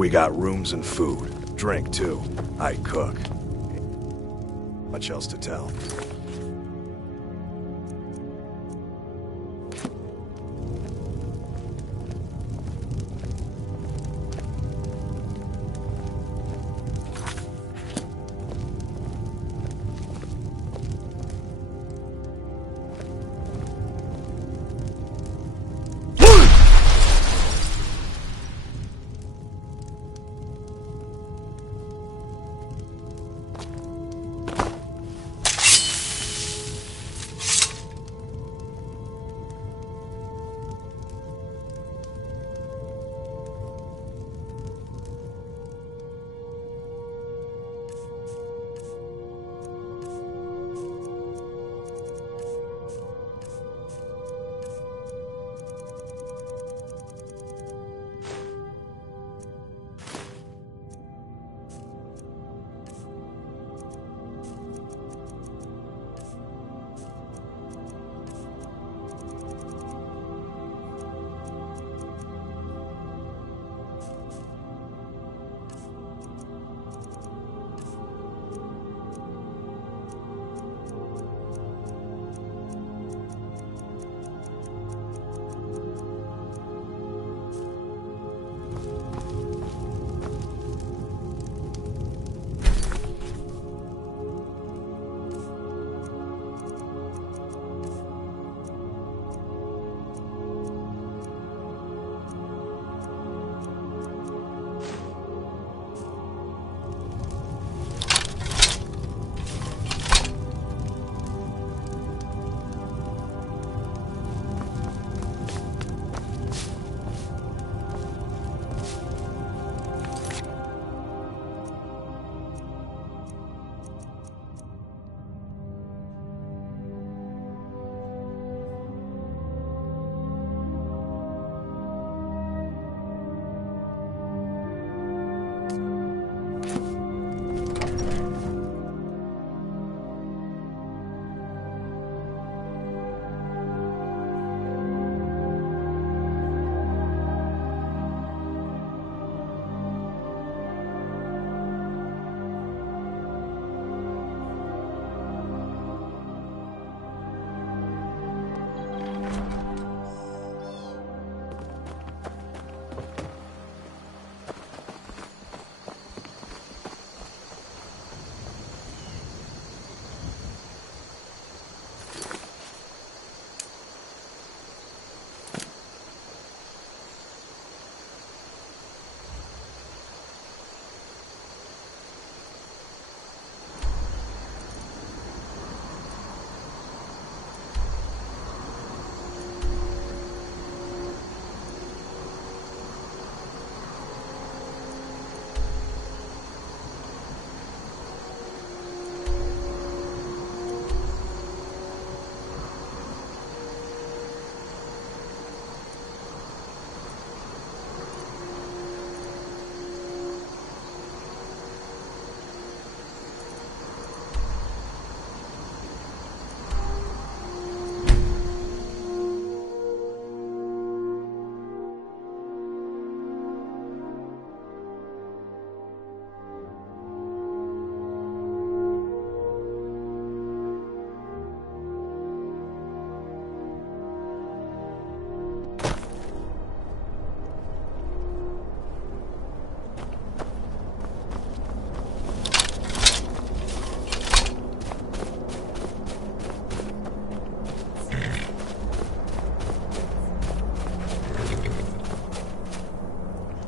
We got rooms and food. Drink, too. I cook. Much else to tell.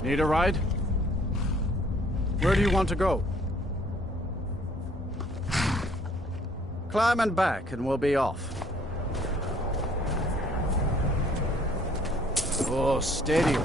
Need a ride? Where do you want to go? Climb and back and we'll be off. Oh, steady.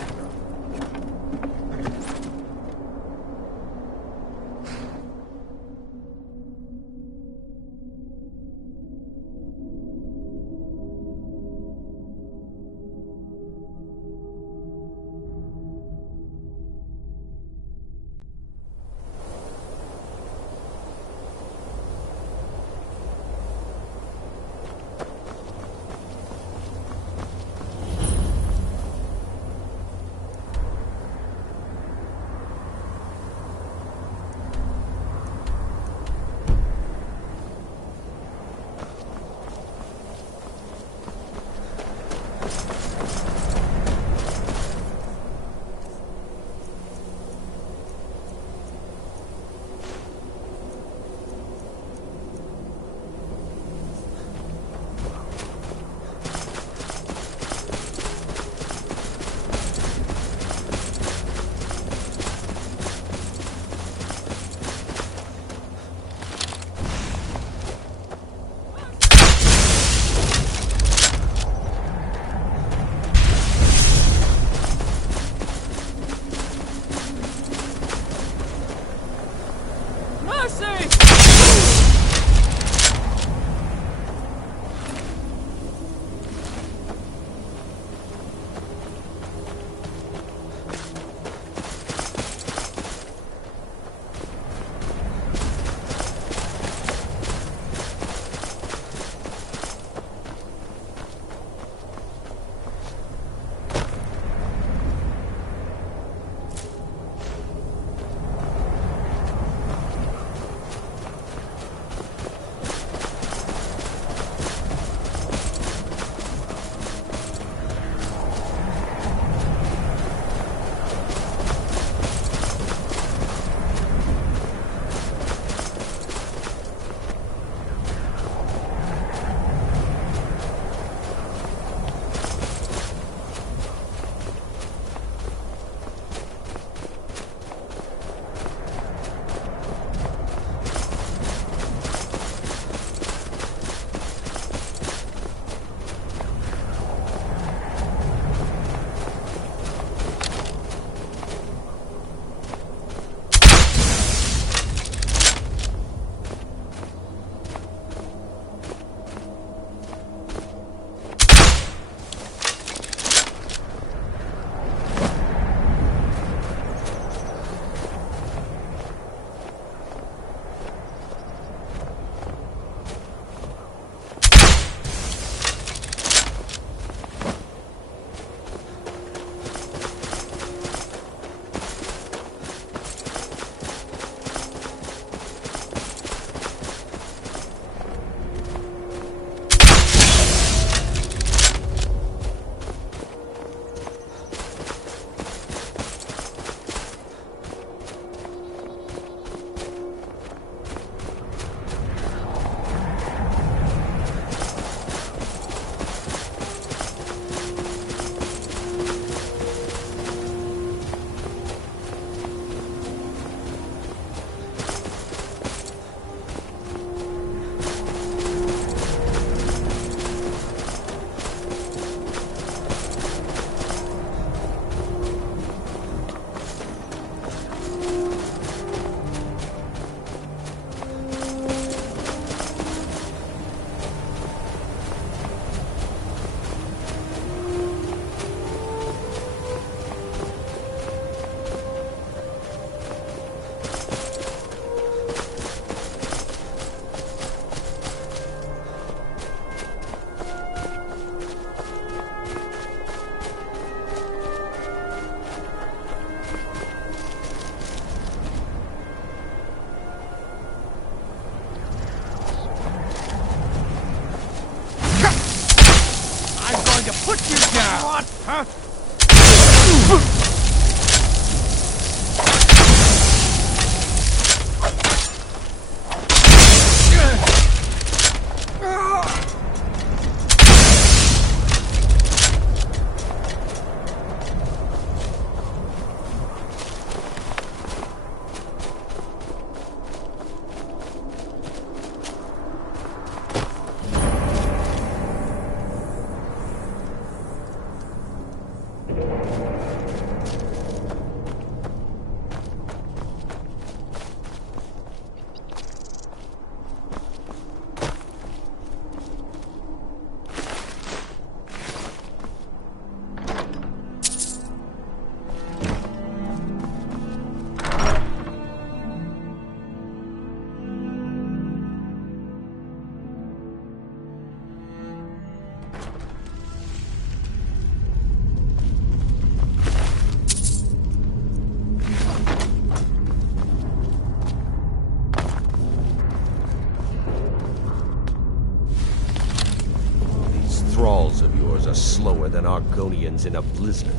Are slower than Argonians in a blizzard.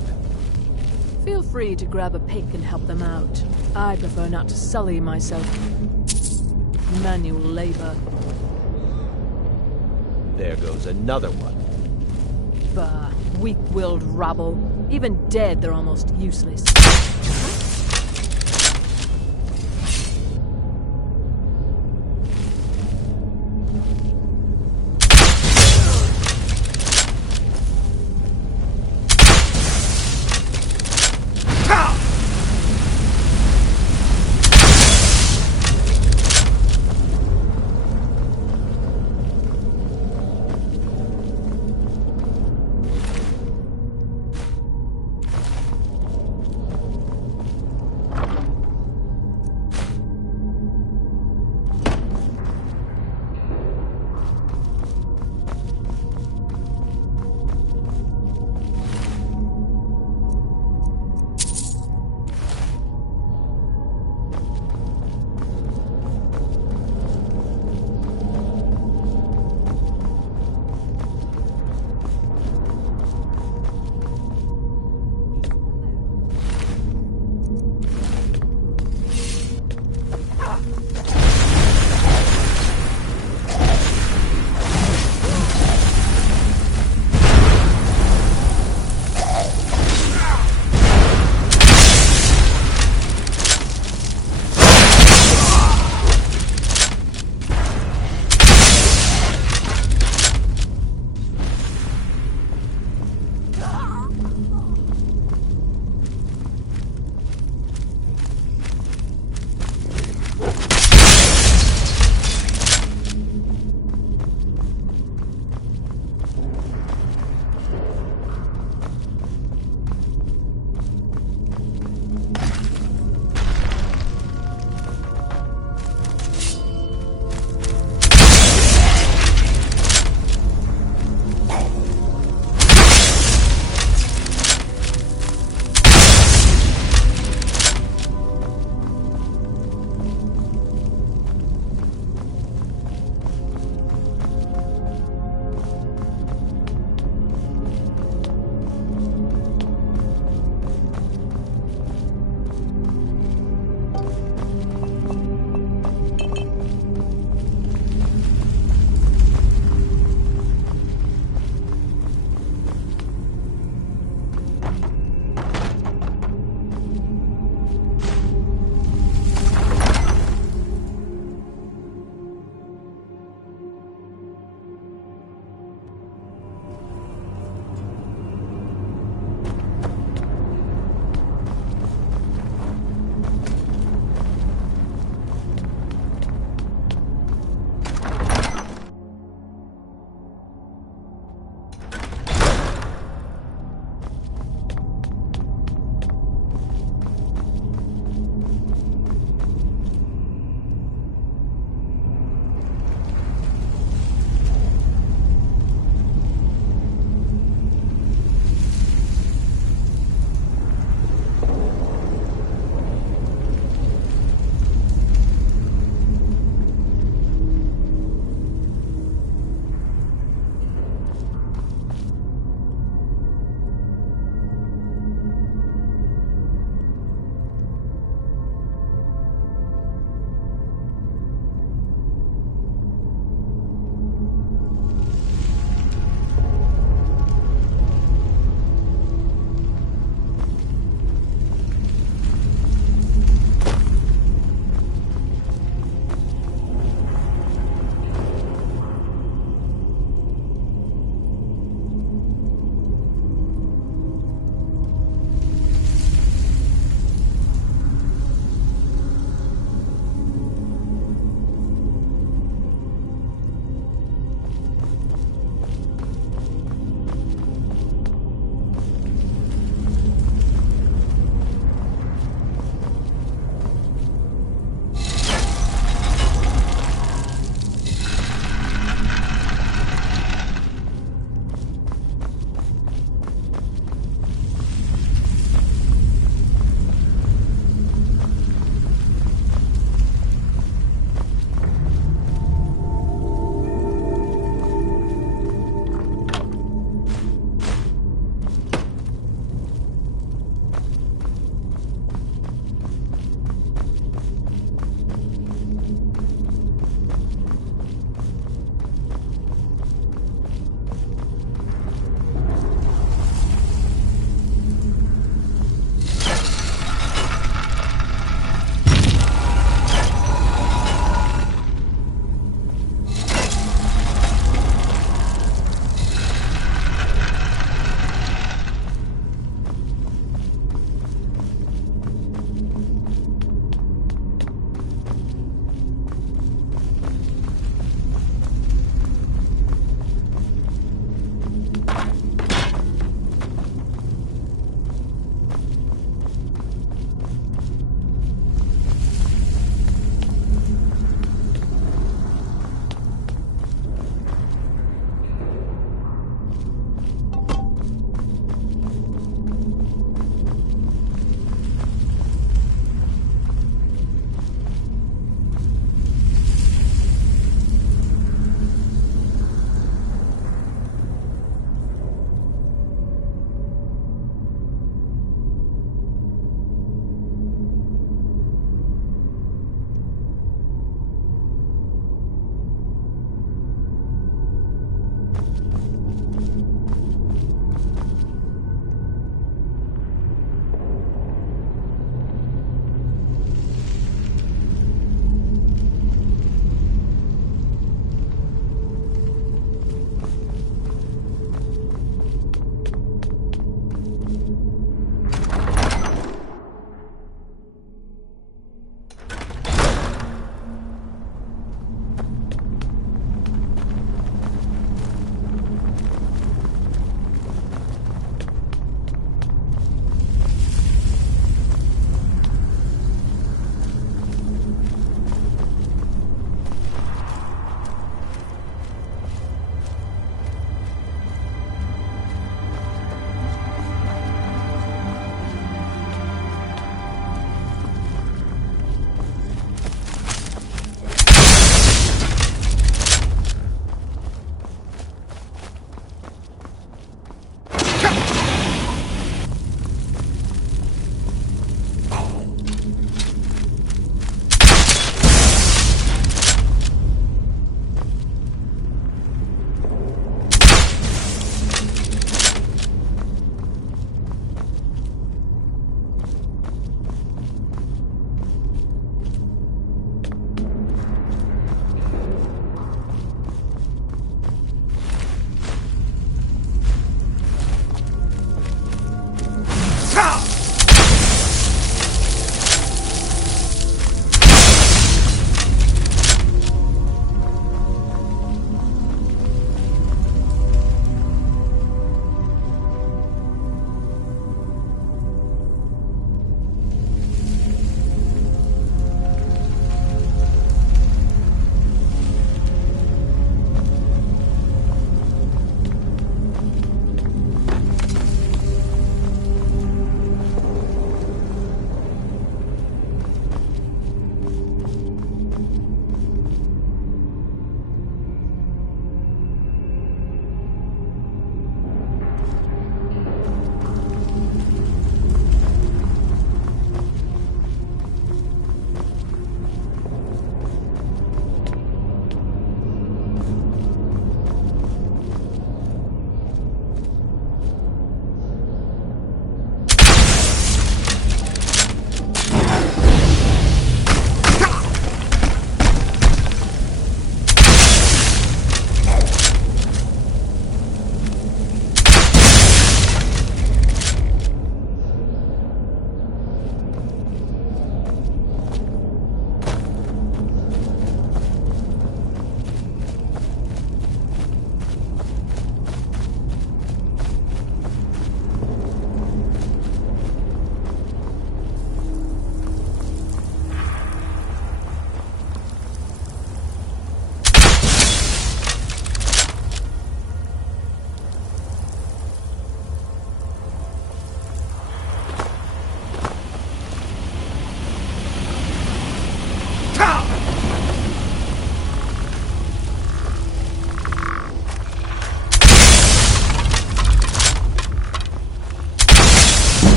Feel free to grab a pick and help them out. I prefer not to sully myself. Manual labor. There goes another one. Bah, weak-willed rabble. Even dead, they're almost useless.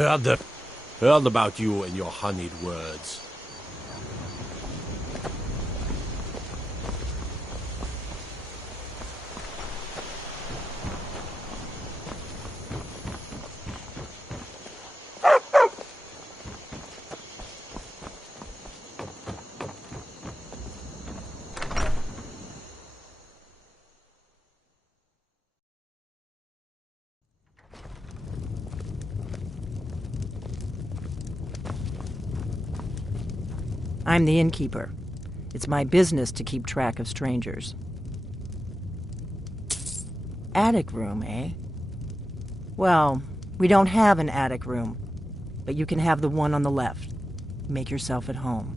Heard about you and your honeyed words. I'm the innkeeper. It's my business to keep track of strangers. Attic room, eh? Well, we don't have an attic room, but you can have the one on the left. Make yourself at home.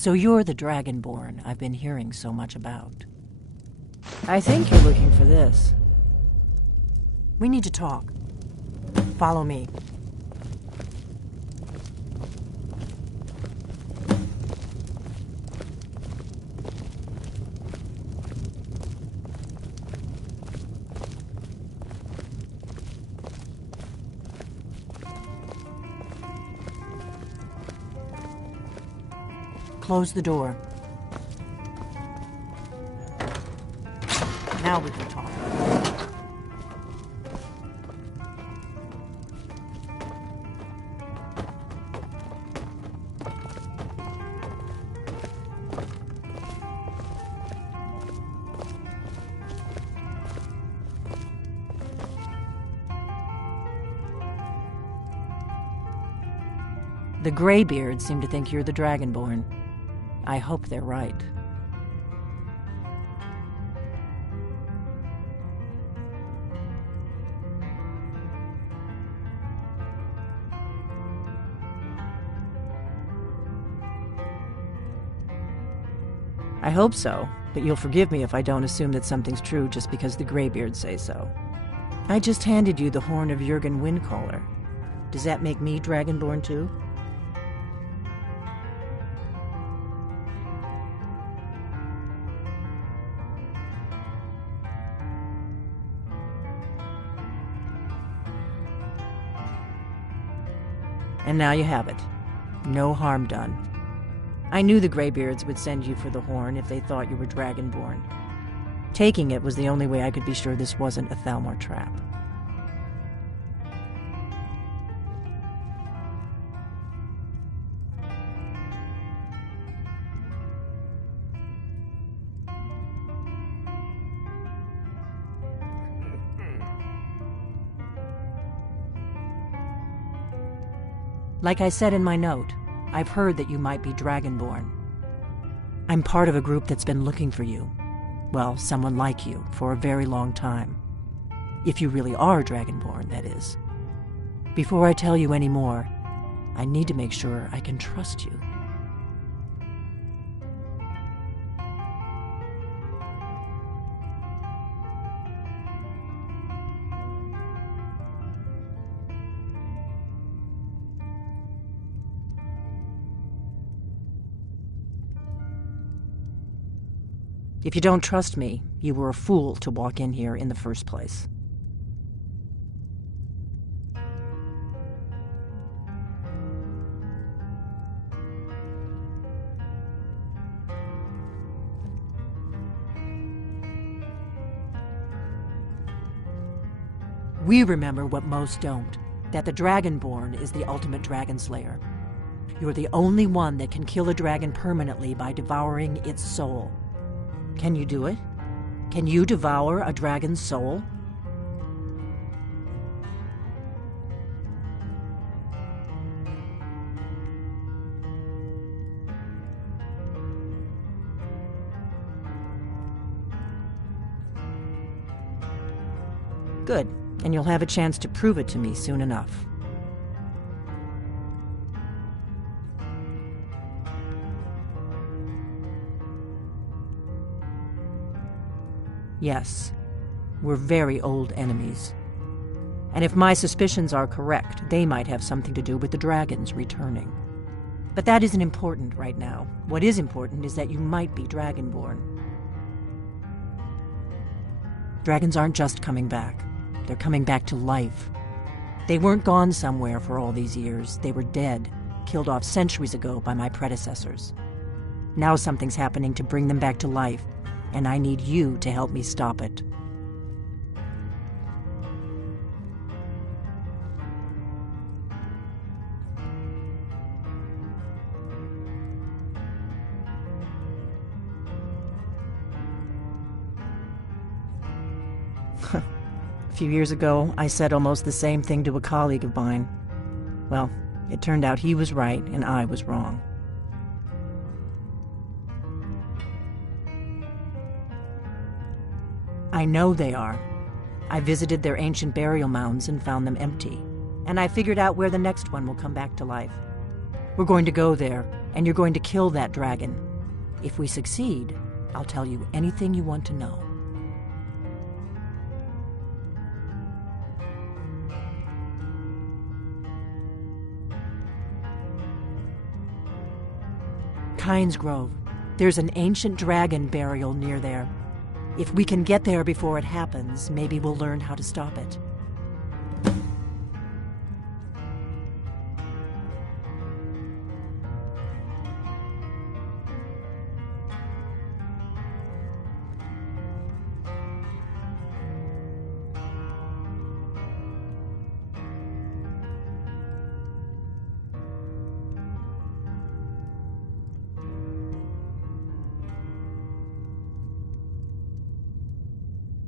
So you're the Dragonborn I've been hearing so much about. I think you're looking for this. We need to talk. Follow me. Close the door. Now we can talk. The Greybeards seem to think you're the Dragonborn. I hope they're right. I hope so, but you'll forgive me if I don't assume that something's true just because the Greybeards say so. I just handed you the horn of Jurgen Windcaller. Does that make me Dragonborn too? And now you have it. No harm done. I knew the Greybeards would send you for the horn if they thought you were Dragonborn. Taking it was the only way I could be sure this wasn't a Thalmor trap. Like I said in my note, I've heard that you might be Dragonborn. I'm part of a group that's been looking for you. Well, someone like you, for a very long time. If you really are Dragonborn, that is. Before I tell you any more, I need to make sure I can trust you. If you don't trust me, you were a fool to walk in here in the first place. We remember what most don't, that the Dragonborn is the ultimate dragon slayer. You're the only one that can kill a dragon permanently by devouring its soul. Can you do it? Can you devour a dragon's soul? Good, and you'll have a chance to prove it to me soon enough. Yes, we're very old enemies. And if my suspicions are correct, they might have something to do with the dragons returning. But that isn't important right now. What is important is that you might be Dragonborn. Dragons aren't just coming back. They're coming back to life. They weren't gone somewhere for all these years. They were dead, killed off centuries ago by my predecessors. Now something's happening to bring them back to life, and I need you to help me stop it. A few years ago, I said almost the same thing to a colleague of mine. Well, it turned out he was right and I was wrong. I know they are. I visited their ancient burial mounds and found them empty. And I figured out where the next one will come back to life. We're going to go there, and you're going to kill that dragon. If we succeed, I'll tell you anything you want to know. Kynes Grove. There's an ancient dragon burial near there. If we can get there before it happens, maybe we'll learn how to stop it.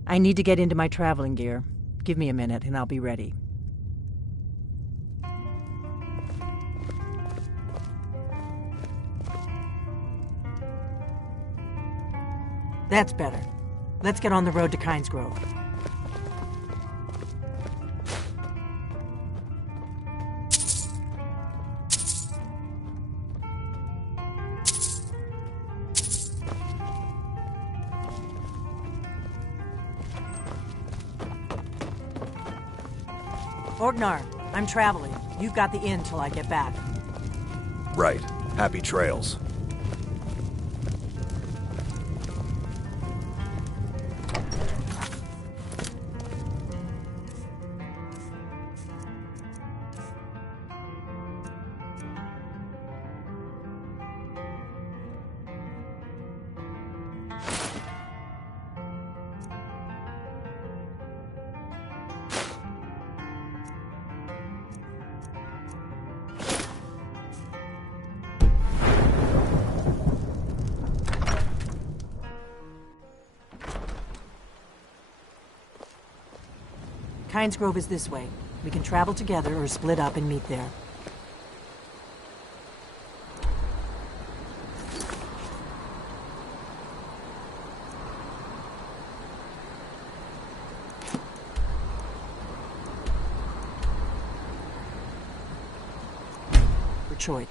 I need to get into my traveling gear. Give me a minute and I'll be ready. That's better. Let's get on the road to Kynes Grove. Orgnar, I'm traveling. You've got the inn till I get back. Right. Happy trails. Kynes Grove is this way. We can travel together or split up and meet there. For choice.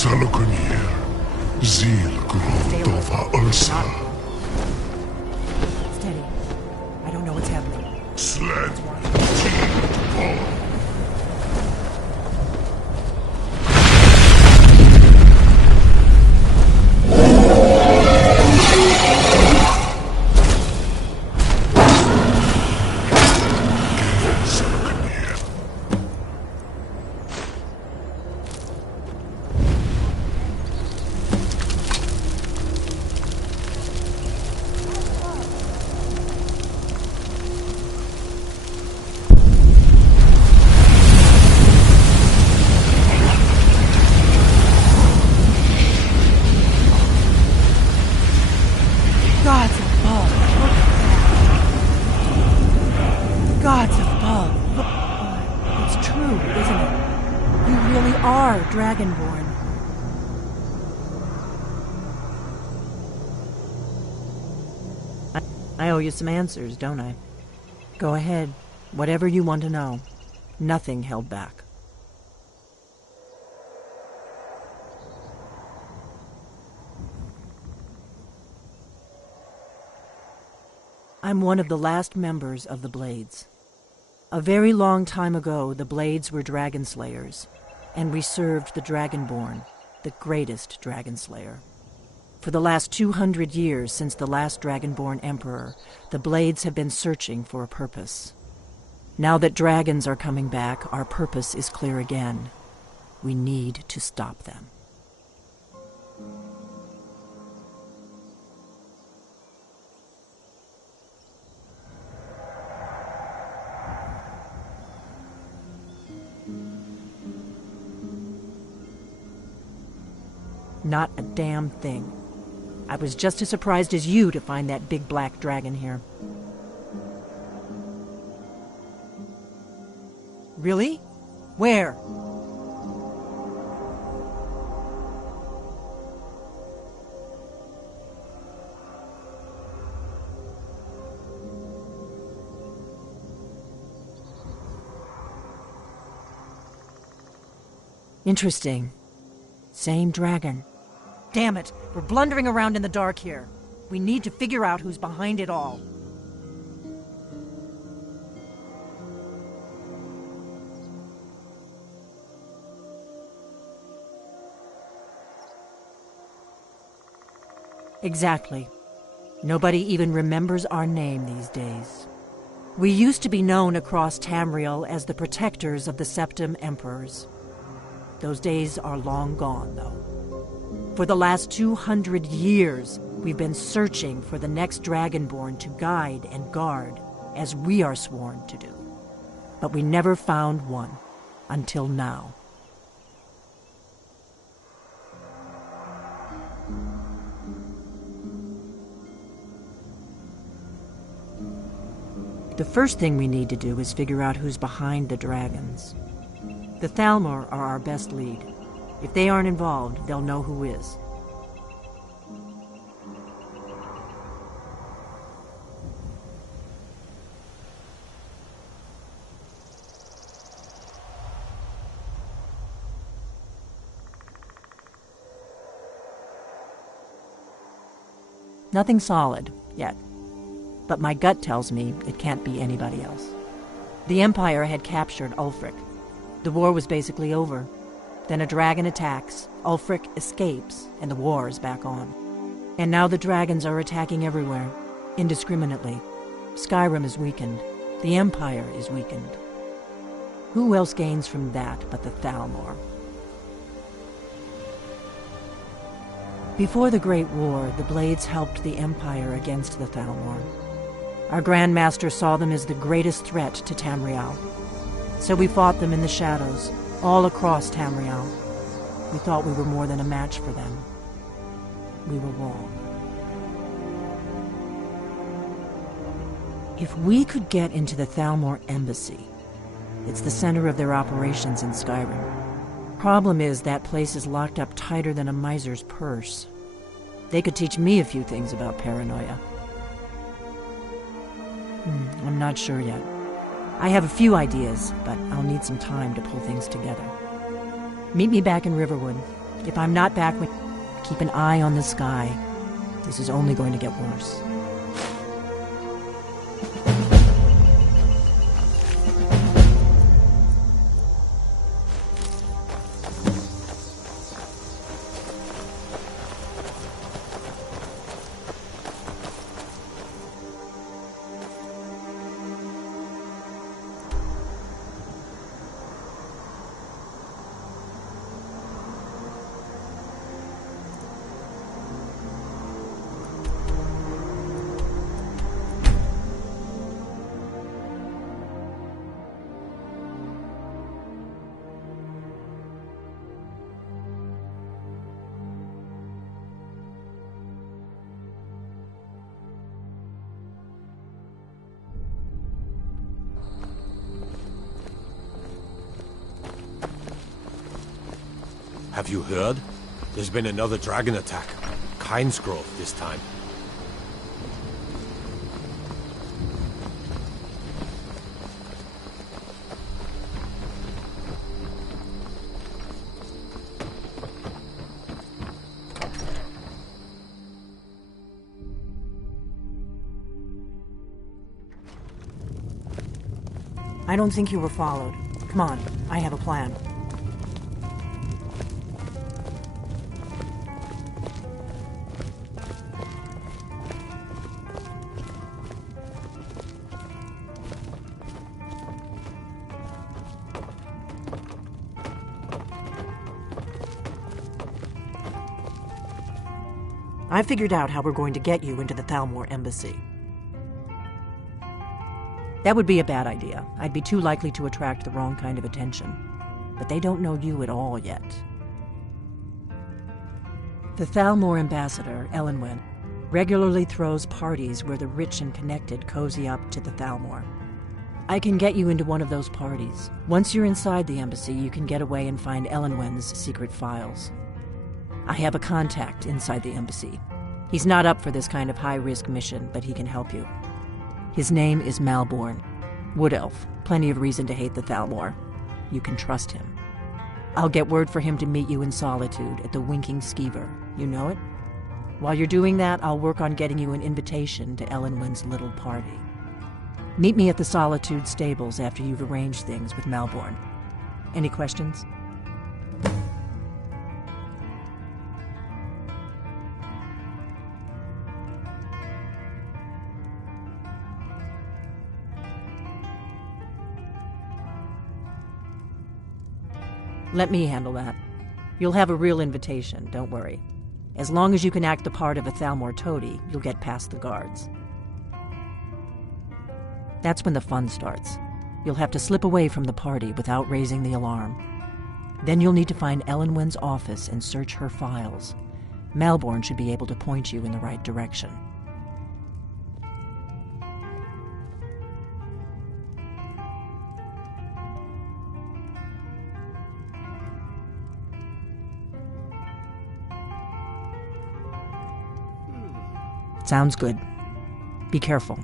Salukunier, Zil Grotova Ursa, Steady. I don't know what's happening. Sled, Gods above! Look at that! Gods above! Look. It's true, isn't it? You really are Dragonborn. I owe you some answers, don't I? Go ahead. Whatever you want to know. Nothing held back. I'm one of the last members of the Blades. A very long time ago, the Blades were dragon slayers, and we served the Dragonborn, the greatest dragon slayer. For the last 200 years since the last Dragonborn Emperor, the Blades have been searching for a purpose. Now that dragons are coming back, our purpose is clear again. We need to stop them. Not a damn thing. I was just as surprised as you to find that big black dragon here. Really? Where? Interesting. Same dragon. Damn it! We're blundering around in the dark here. We need to figure out who's behind it all. Exactly. Nobody even remembers our name these days. We used to be known across Tamriel as the protectors of the Septim Emperors. Those days are long gone, though. For the last 200 years, we've been searching for the next Dragonborn to guide and guard, as we are sworn to do. But we never found one, until now. The first thing we need to do is figure out who's behind the dragons. The Thalmor are our best lead. If they aren't involved, they'll know who is. Nothing solid, yet. But my gut tells me it can't be anybody else. The Empire had captured Ulfric. The war was basically over. Then a dragon attacks, Ulfric escapes, and the war is back on. And now the dragons are attacking everywhere, indiscriminately. Skyrim is weakened. The Empire is weakened. Who else gains from that but the Thalmor? Before the Great War, the Blades helped the Empire against the Thalmor. Our Grand Master saw them as the greatest threat to Tamriel. So we fought them in the shadows, all across Tamriel. We thought we were more than a match for them. We were wrong. If we could get into the Thalmor embassy, it's the center of their operations in Skyrim. Problem is, that place is locked up tighter than a miser's purse. They could teach me a few things about paranoia. I'm not sure yet. I have a few ideas, but I'll need some time to pull things together. Meet me back in Riverwood. If I'm not back, keep an eye on the sky. This is only going to get worse. Have you heard? There's been another dragon attack. Kind's growth this time. I don't think you were followed. Come on, I have a plan. I figured out how we're going to get you into the Thalmor embassy. That would be a bad idea. I'd be too likely to attract the wrong kind of attention. But they don't know you at all yet. The Thalmor ambassador, Elenwen, regularly throws parties where the rich and connected cozy up to the Thalmor. I can get you into one of those parties. Once you're inside the embassy, you can get away and find Elenwen's secret files. I have a contact inside the embassy. He's not up for this kind of high-risk mission, but he can help you. His name is Malborn. Wood Elf. Plenty of reason to hate the Thalmor. You can trust him. I'll get word for him to meet you in Solitude at the Winking Skeever. You know it? While you're doing that, I'll work on getting you an invitation to Elenwen's little party. Meet me at the Solitude stables after you've arranged things with Malborn. Any questions? Let me handle that. You'll have a real invitation, don't worry. As long as you can act the part of a Thalmor toady, you'll get past the guards. That's when the fun starts. You'll have to slip away from the party without raising the alarm. Then you'll need to find Elenwen's office and search her files. Malborn should be able to point you in the right direction. Sounds good. Be careful.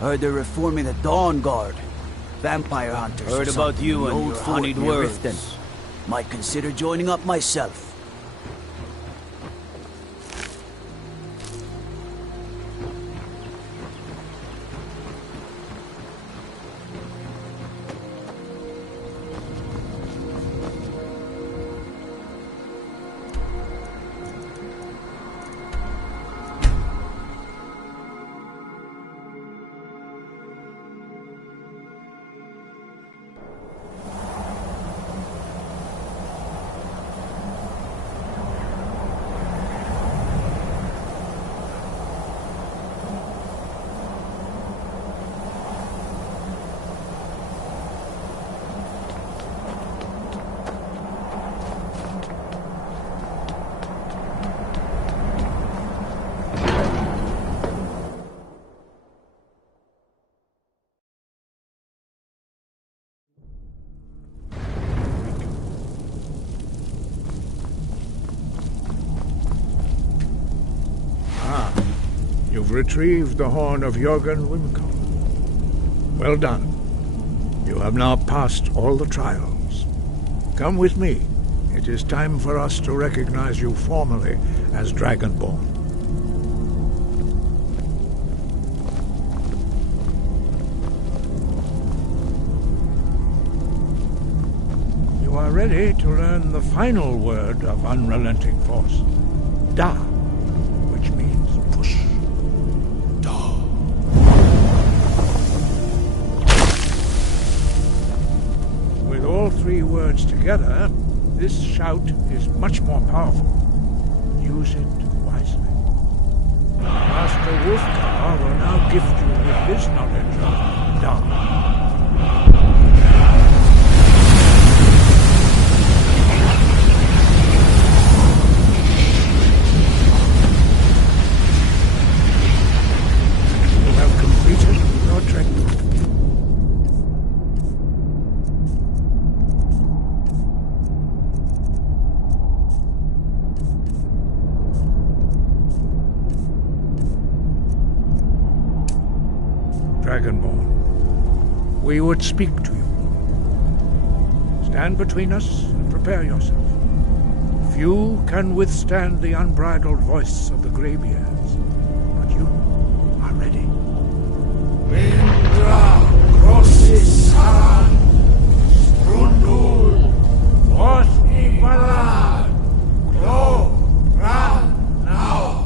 Heard they're reforming the Dawn Guard. Vampire hunters. Heard or about something. you The and old your fort honeyed near words. Riften. Might consider joining up myself. You've retrieved the horn of Jörgen Wimco. Well done. You have now passed all the trials. Come with me. It is time for us to recognize you formally as Dragonborn. You are ready to learn the final word of unrelenting force. Da, which means push. With all three words together, this shout is much more powerful. Use it wisely. Master Wolfgar will now gift you with his knowledge of Da. You have completed your training. Dragonborn, we would speak to you. Stand between us and prepare yourself. Few can withstand the unbridled voice of the Greybeards, but you are ready. Mindra Grossisan Strundul Osni Balad Glo Ran Now.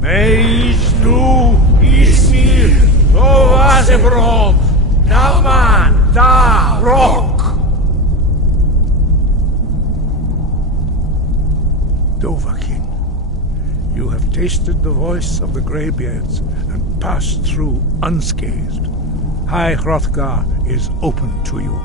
Meis du Ismir Dovazebrom Daman Da Rock Dovahkiin, you have tasted the voice of the Greybeards and passed through unscathed. High Hrothgar is open to you.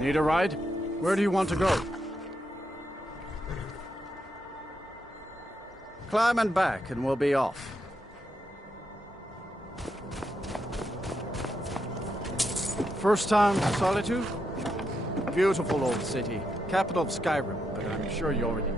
Need a ride? Where do you want to go? Climb and back, and we'll be off. First time Solitude? Beautiful old city. Capital of Skyrim, but I'm sure you already...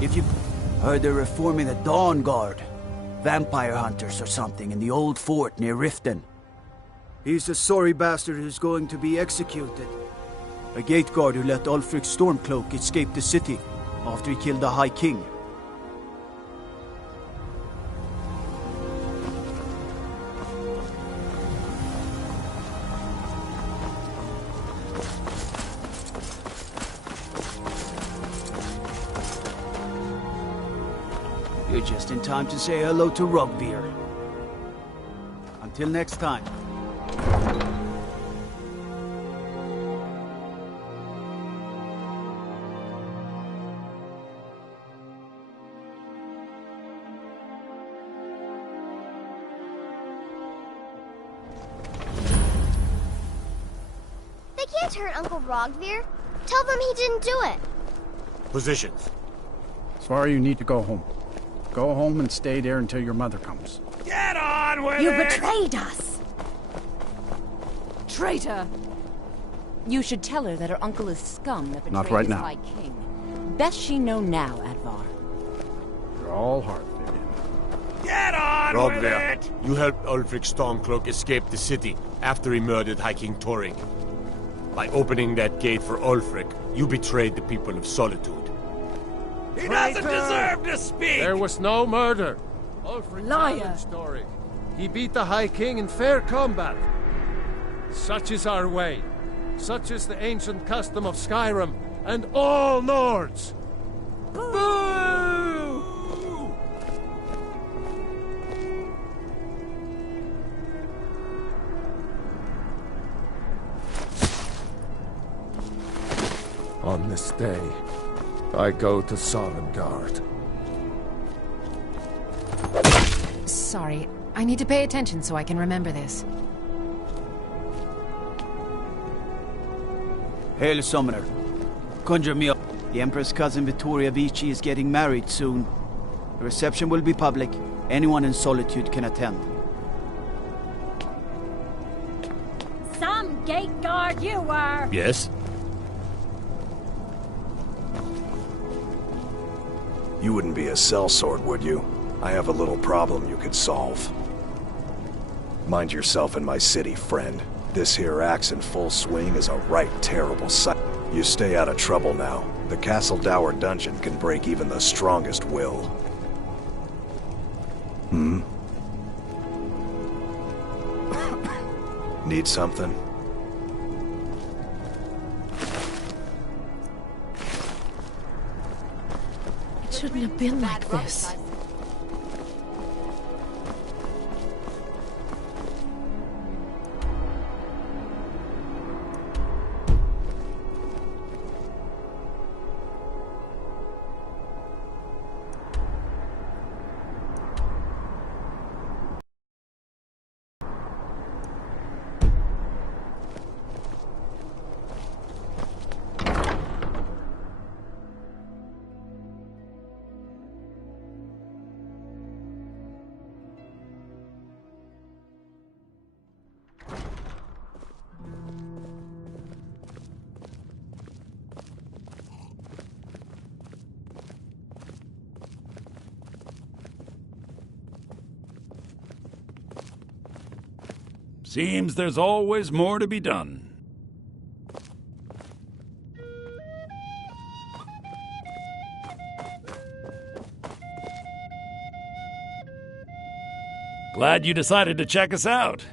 If you heard they're reforming the Dawn Guard, vampire hunters or something in the old fort near Riften. He's the sorry bastard who's going to be executed. A gate guard who let Ulfric Stormcloak escape the city after he killed the High King. You're just in time to say hello to Rugveer. Until next time. They can't hurt Uncle Rogveer. Tell them he didn't do it. Positions. Sorry, you need to go home. Go home and stay there until your mother comes. Get on with You it! betrayed us! Traitor! You should tell her that her uncle is scum that betrayed Not right his now. High King. Best she know now, Advar. You're all heart, Vivian. Get on with it! You helped Ulfric Stormcloak escape the city after he murdered High King Torring. By opening that gate for Ulfric, you betrayed the people of Solitude. He doesn't deserve to speak! There was no murder. Ulfric Liar. challenged Torring. He beat the High King in fair combat. Such is our way. Such is the ancient custom of Skyrim and all Nords. Boo! On this day, I go to Sovngarde. Sorry, I need to pay attention so I can remember this. Hail, Summoner. Conjure me up. The Empress' cousin Vittoria Vici is getting married soon. The reception will be public. Anyone in Solitude can attend. Some gate guard you were! Yes? You wouldn't be a sellsword, would you? I have a little problem you could solve. Mind yourself in my city, friend. This here axe in full swing is a right terrible sight. You stay out of trouble now. The Castle Dower dungeon can break even the strongest will. Hmm? Need something? It shouldn't have been like this. Seems there's always more to be done. Glad you decided to check us out.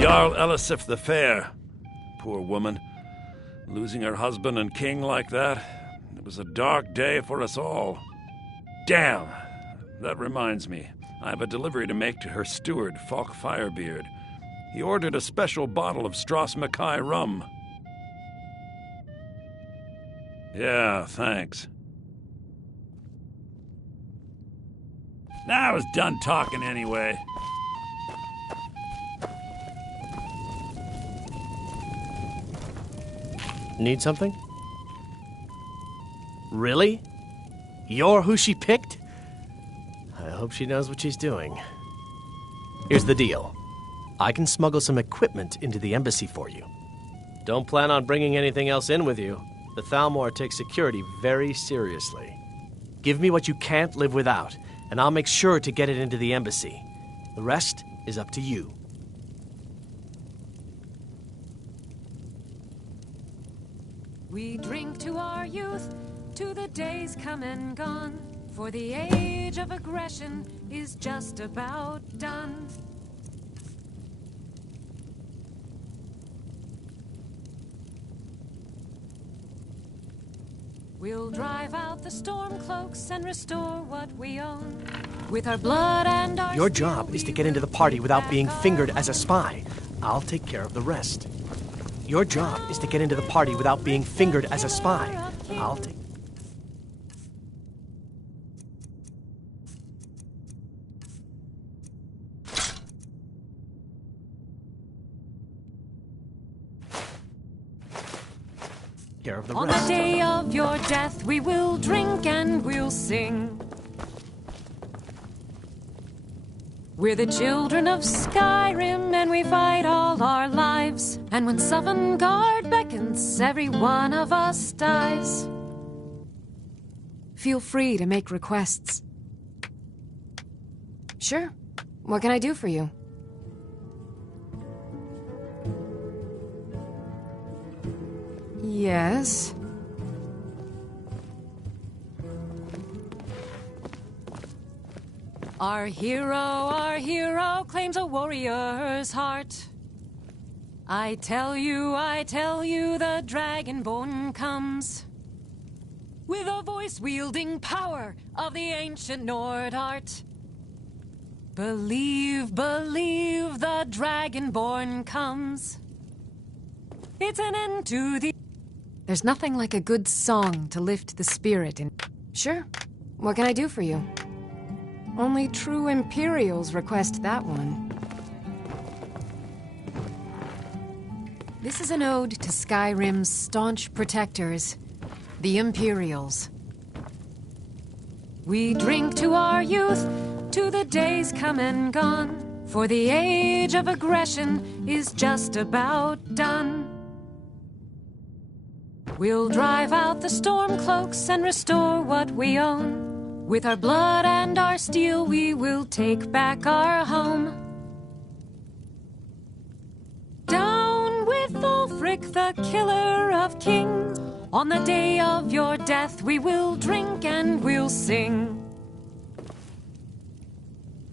Jarl Elisif the Fair. Poor woman. Losing her husband and king like that. It was a dark day for us all. Damn! That reminds me. I have a delivery to make to her steward, Falk Firebeard. He ordered a special bottle of Strass Mackay rum. Yeah, thanks. Now I was done talking anyway. Need something? Really? You're who she picked? I hope she knows what she's doing. Here's the deal. I can smuggle some equipment into the embassy for you. Don't plan on bringing anything else in with you. The Thalmor takes security very seriously. Give me what you can't live without, and I'll make sure to get it into the embassy. The rest is up to you. We drink to our youth, to the days come and gone. For the age of aggression is just about done. We'll drive out the storm cloaks and restore what we own. With our blood and our Your job is to get into the party without being fingered as a spy. I'll take care of the rest. Your job is to get into the party without being fingered as a spy. I'll take... care of the On rest. the day of your death, we will drink and we'll sing. We're the children of Skyrim, and we fight all our lives. And when Sovngarde beckons, every one of us dies. Feel free to make requests. Sure. What can I do for you? Yes. Our hero claims a warrior's heart. I tell you, the Dragonborn comes. With a voice-wielding power of the ancient Nord art. Believe, the Dragonborn comes. It's an end to the... There's nothing like a good song to lift the spirit in... Sure. What can I do for you? Only true Imperials request that one. This is an ode to Skyrim's staunch protectors, the Imperials. We drink to our youth, to the days come and gone, for the age of aggression is just about done. We'll drive out the storm cloaks and restore what we own. With our blood and our steel, we will take back our home. Down with Ulfric, the killer of kings. On the day of your death, we will drink and we'll sing.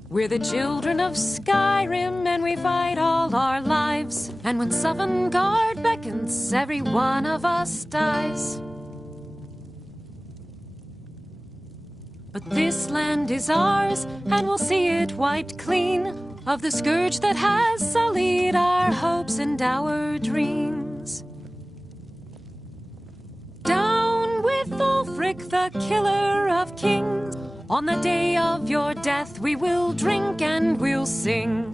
We're the children of Skyrim, and we fight all our lives. And when Sovngarde beckons, every one of us dies. But this land is ours, and we'll see it wiped clean of the scourge that has sullied our hopes and our dreams. Down with Ulfric, the killer of kings. On the day of your death, we will drink and we'll sing.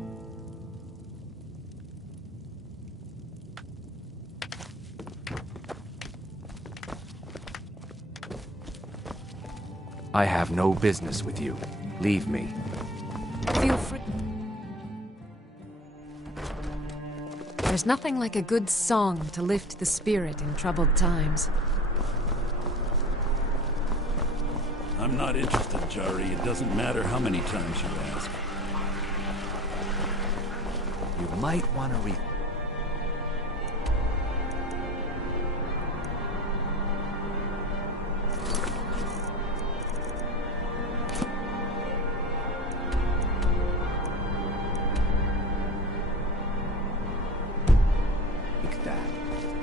I have no business with you. Leave me. Feel free. There's nothing like a good song to lift the spirit in troubled times. I'm not interested, Jari. It doesn't matter how many times you ask. You might want to read. Like that.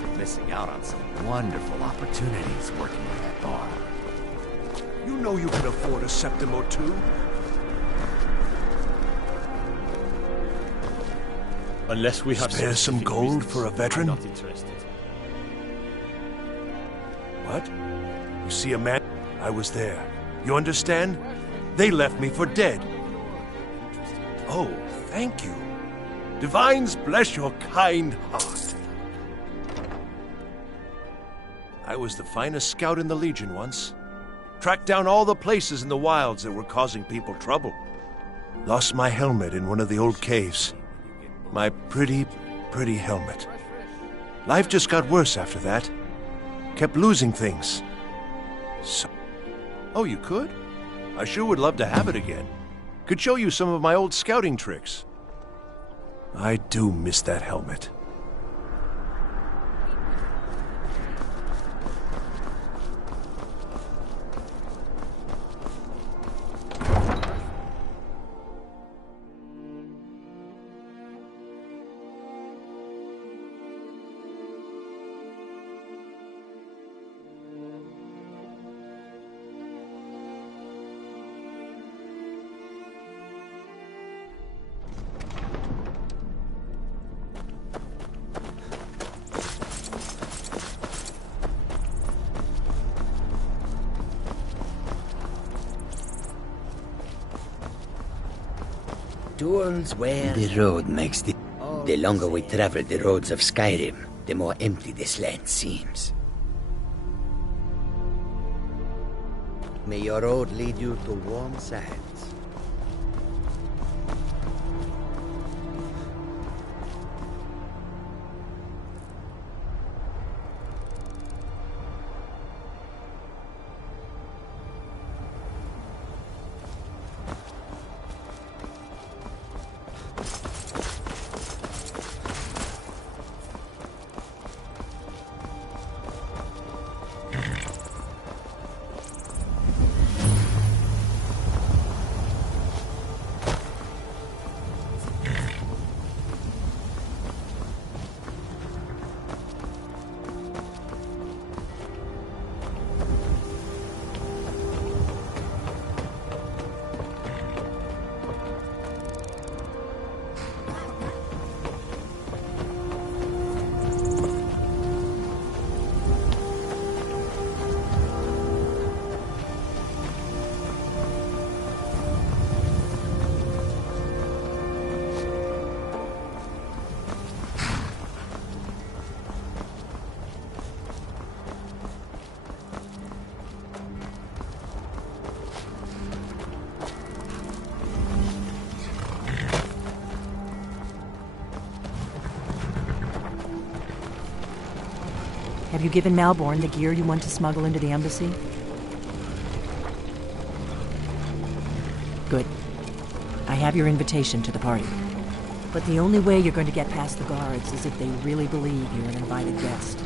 You're missing out on some wonderful opportunities working with that bar. You know you can afford a septim or two. Unless we have spare some gold for a veteran. I'm not interested. What? You see a man? I was there. You understand? They left me for dead. Oh, thank you. Divines bless your kind heart. I was the finest scout in the Legion once. Tracked down all the places in the wilds that were causing people trouble. Lost my helmet in one of the old caves. My pretty, pretty helmet. Life just got worse after that. Kept losing things. So... Oh, you could? I sure would love to have it again. Could show you some of my old scouting tricks. I do miss that helmet. The road makes the... The longer we travel the roads of Skyrim, the more empty this land seems. May your road lead you to warm sands. Have you given Malborn the gear you want to smuggle into the embassy? Good. I have your invitation to the party. But the only way you're going to get past the guards is if they really believe you're an invited guest.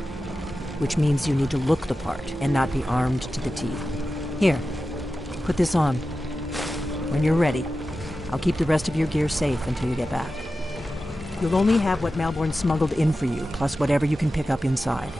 Which means you need to look the part and not be armed to the teeth. Here, put this on. When you're ready, I'll keep the rest of your gear safe until you get back. You'll only have what Malborn smuggled in for you, plus whatever you can pick up inside.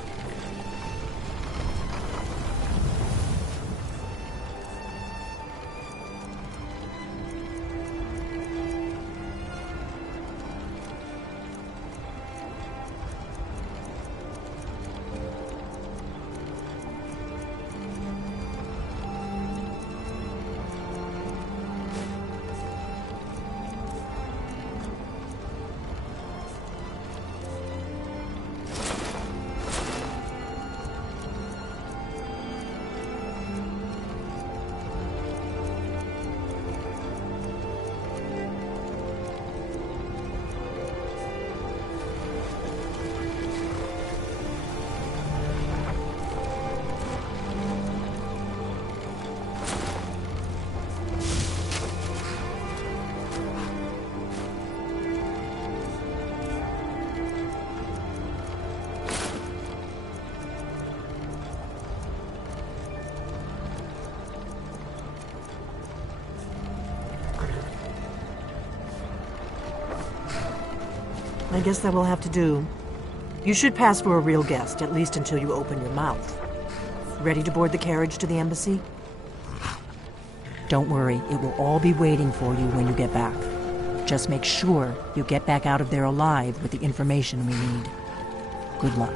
I guess that will have to do. You should pass for a real guest, at least until you open your mouth. Ready to board the carriage to the embassy? Don't worry, it will all be waiting for you when you get back. Just make sure you get back out of there alive with the information we need. Good luck.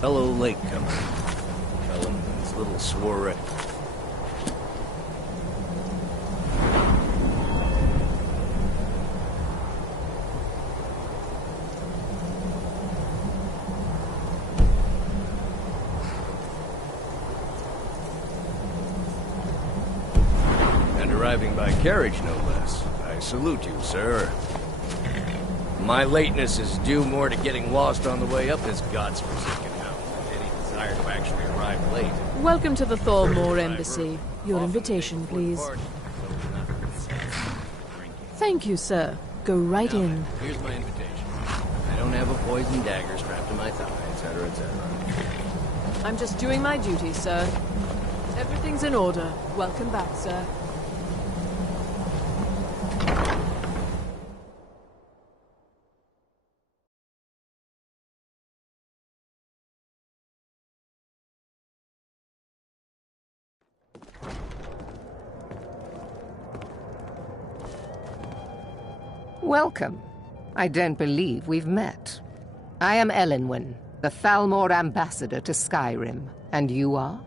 Fellow latecomer. Fellow with little soiree. And arriving by carriage, no less. I salute you, sir. My lateness is due more to getting lost on the way up this godforsaken house than any desire to actually arrive late. Welcome to the Thormore Embassy. Your invitation, please. Thank you, sir. Go right in. Here's my invitation. I don't have a poison dagger strapped to my thigh, etc., etc. I'm just doing my duty, sir. Everything's in order. Welcome back, sir. Welcome. I don't believe we've met. I am Elenwen, the Thalmor ambassador to Skyrim. And you are?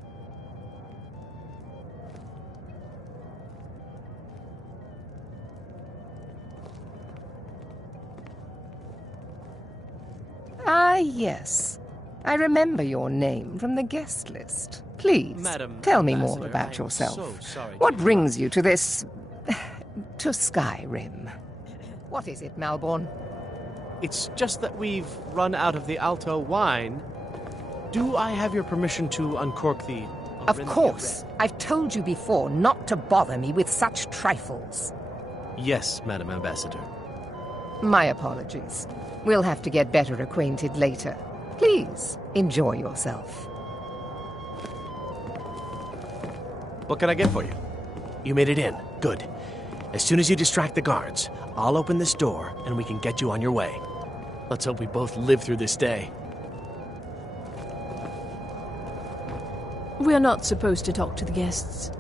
Ah, yes. I remember your name from the guest list. Please, Madam tell me Ambassador, more about I'm yourself. so sorry What brings you to this... to Skyrim? What is it, Malborn? It's just that we've run out of the Alto wine. Do I have your permission to uncork the... Of course. I've told you before not to bother me with such trifles. Yes, Madam Ambassador. My apologies. We'll have to get better acquainted later. Please, enjoy yourself. What can I get for you? You made it in. Good. As soon as you distract the guards, I'll open this door and we can get you on your way. Let's hope we both live through this day. We're not supposed to talk to the guests.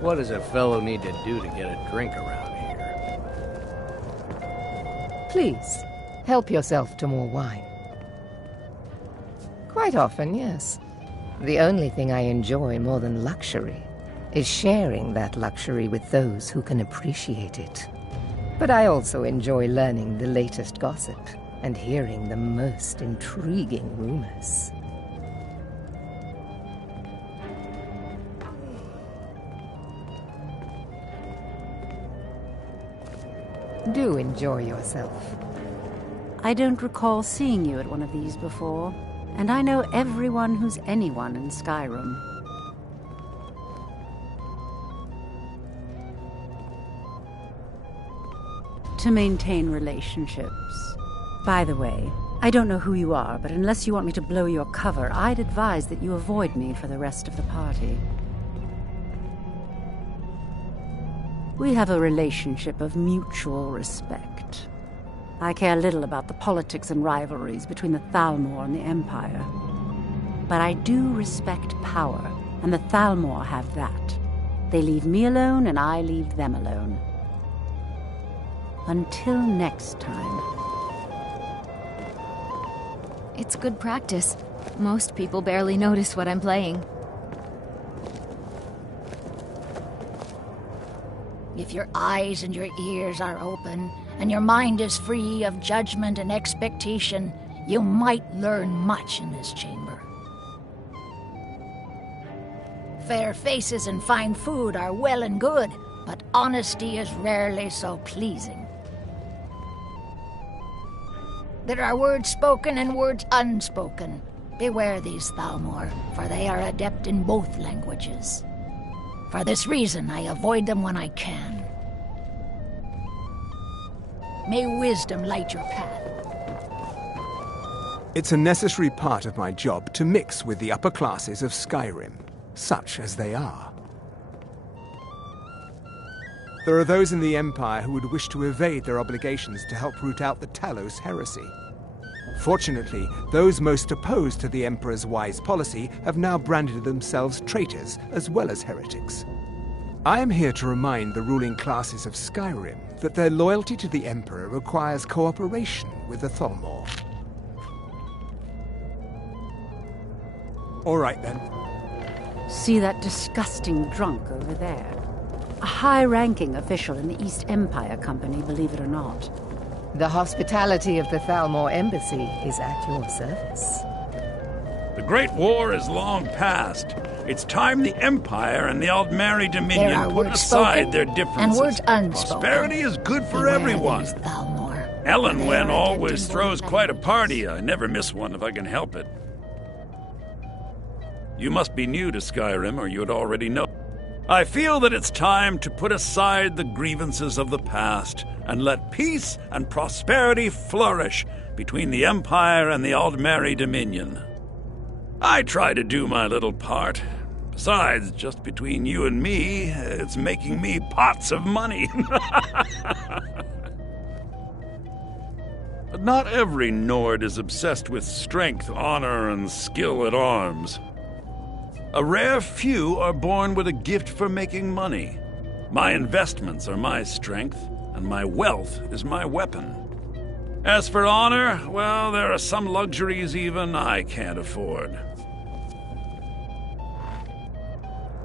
What does a fellow need to do to get a drink around here? Please, help yourself to more wine. Quite often, yes. The only thing I enjoy more than luxury is sharing that luxury with those who can appreciate it. But I also enjoy learning the latest gossip and hearing the most intriguing rumors. Do enjoy yourself. I don't recall seeing you at one of these before, and I know everyone who's anyone in Skyrim. To maintain relationships. By the way, I don't know who you are, but unless you want me to blow your cover, I'd advise that you avoid me for the rest of the party. We have a relationship of mutual respect. I care little about the politics and rivalries between the Thalmor and the Empire. But I do respect power, and the Thalmor have that. They leave me alone, and I leave them alone. Until next time. It's good practice. Most people barely notice what I'm playing. If your eyes and your ears are open, and your mind is free of judgment and expectation, you might learn much in this chamber. Fair faces and fine food are well and good, but honesty is rarely so pleasing. There are words spoken and words unspoken. Beware these Thalmor, for they are adept in both languages. For this reason, I avoid them when I can. May wisdom light your path. It's a necessary part of my job to mix with the upper classes of Skyrim, such as they are. There are those in the Empire who would wish to evade their obligations to help root out the Talos heresy. Fortunately, those most opposed to the Emperor's wise policy have now branded themselves traitors as well as heretics. I am here to remind the ruling classes of Skyrim that their loyalty to the Emperor requires cooperation with the Thalmor. All right, then. See that disgusting drunk over there? A high-ranking official in the East Empire Company, believe it or not. The hospitality of the Thalmor Embassy is at your service. The Great War is long past. It's time the Empire and the Aldmeri Dominion put aside their differences. And words unspoken. Prosperity is good for everyone. Elenwen always throws quite a party. I never miss one if I can help it. You must be new to Skyrim, or you'd already know. I feel that it's time to put aside the grievances of the past and let peace and prosperity flourish between the Empire and the Aldmeri Dominion. I try to do my little part. Besides, just between you and me, it's making me pots of money. But not every Nord is obsessed with strength, honor, and skill at arms. A rare few are born with a gift for making money. My investments are my strength, and my wealth is my weapon. As for honor, well, there are some luxuries even I can't afford.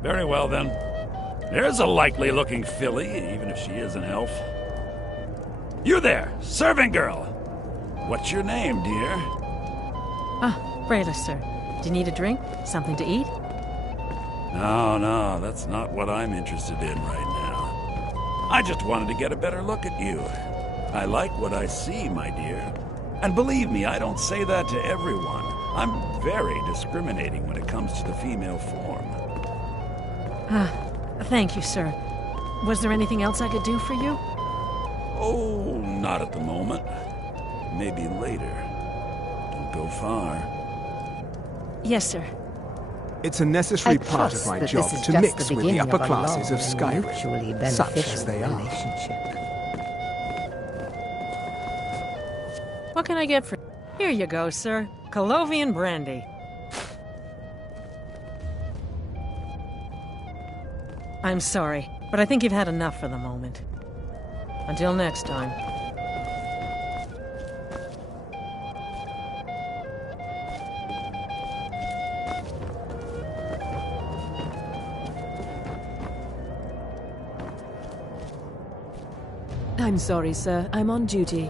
Very well, then. There's a likely-looking filly, even if she is an elf. You there, servant girl! What's your name, dear? Ah, Brayless, sir. Do you need a drink? Something to eat? No, that's not what I'm interested in right now. I just wanted to get a better look at you. I like what I see, my dear. And believe me, I don't say that to everyone. I'm very discriminating when it comes to the female form. Thank you, sir. Was there anything else I could do for you? Oh, not at the moment. Maybe later. Don't go far. Yes, sir. It's a necessary part of my job to mix with the upper classes of Skyrim, such as they are. What can I get for... Here you go, sir. Colovian brandy. I'm sorry, but I think you've had enough for the moment. Until next time. I'm sorry, sir. I'm on duty.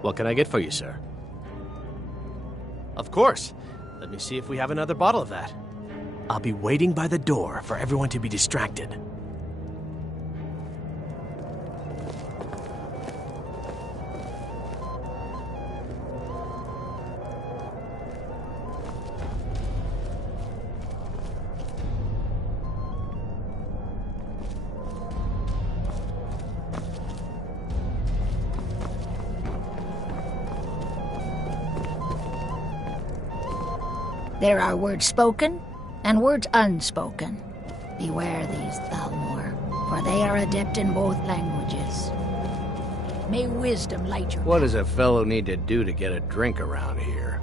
What can I get for you, sir? Of course. Let me see if we have another bottle of that. I'll be waiting by the door for everyone to be distracted. There are words spoken and words unspoken. Beware these, Thalmor, for they are adept in both languages. May wisdom light your What does a fellow need to do to get a drink around here?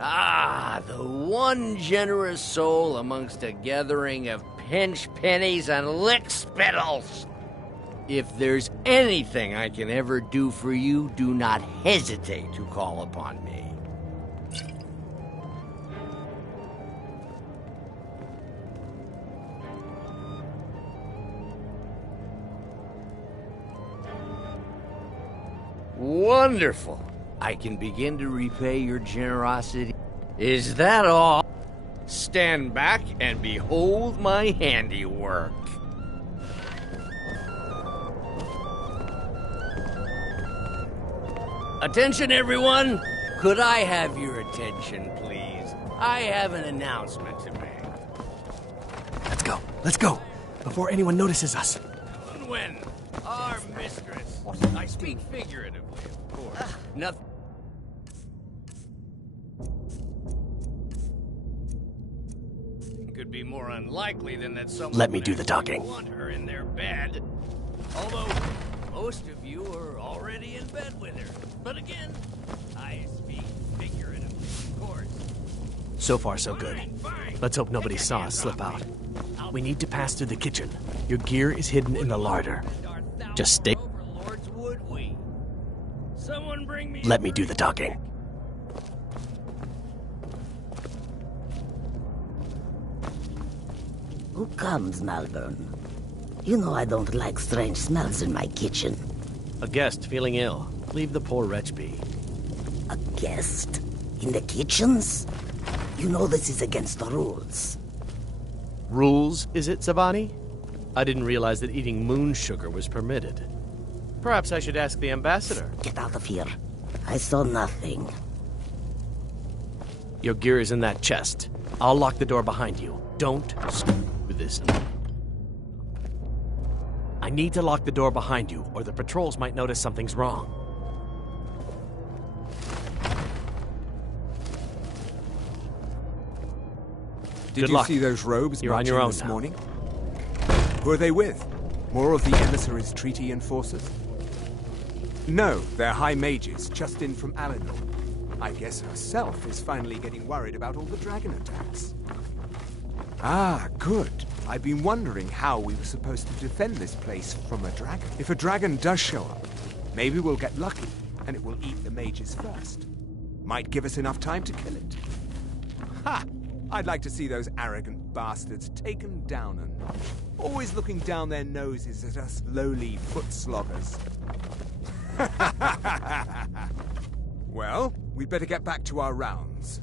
Ah, the one generous soul amongst a gathering of pinch pennies and lick spittles. If there's anything I can ever do for you, do not hesitate to call upon me. Wonderful. I can begin to repay your generosity. Is that all? Stand back and behold my handiwork. Attention, everyone! Could I have your attention, please? I have an announcement to make. Let's go, before anyone notices us. When our mistress, I speak figuratively, of course. Nothing. Could be more unlikely than that someone Let me would do the actually talking. want her in their bed. Although most of you are already in bed with her. But again, I speak figuratively, of course. So far, so good. Let's hope nobody saw us slip out. We need to pass through the kitchen. Your gear is hidden in the larder. Just stay. Overlords, would we? Someone bring me. Let me do the talking. Who comes, Malvern? You know I don't like strange smells in my kitchen. A guest feeling ill. Leave the poor wretch be. A guest? In the kitchens? You know this is against the rules. Rules, is it, Savani? I didn't realize that eating moon sugar was permitted. Perhaps I should ask the ambassador. Get out of here. I saw nothing. Your gear is in that chest. I'll lock the door behind you. Don't screw this up. I need to lock the door behind you, or the patrols might notice something's wrong. Did you see those robes You're on marching your own this now. morning? Who are they with? More of the emissaries' treaty enforcers? No, they're high mages, just in from Alinor. I guess herself is finally getting worried about all the dragon attacks. Ah, good. I've been wondering how we were supposed to defend this place from a dragon. If a dragon does show up, maybe we'll get lucky, and it will eat the mages first. Might give us enough time to kill it. Ha! I'd like to see those arrogant bastards taken down a notch. Always looking down their noses at us lowly foot sloggers. Well, we'd better get back to our rounds.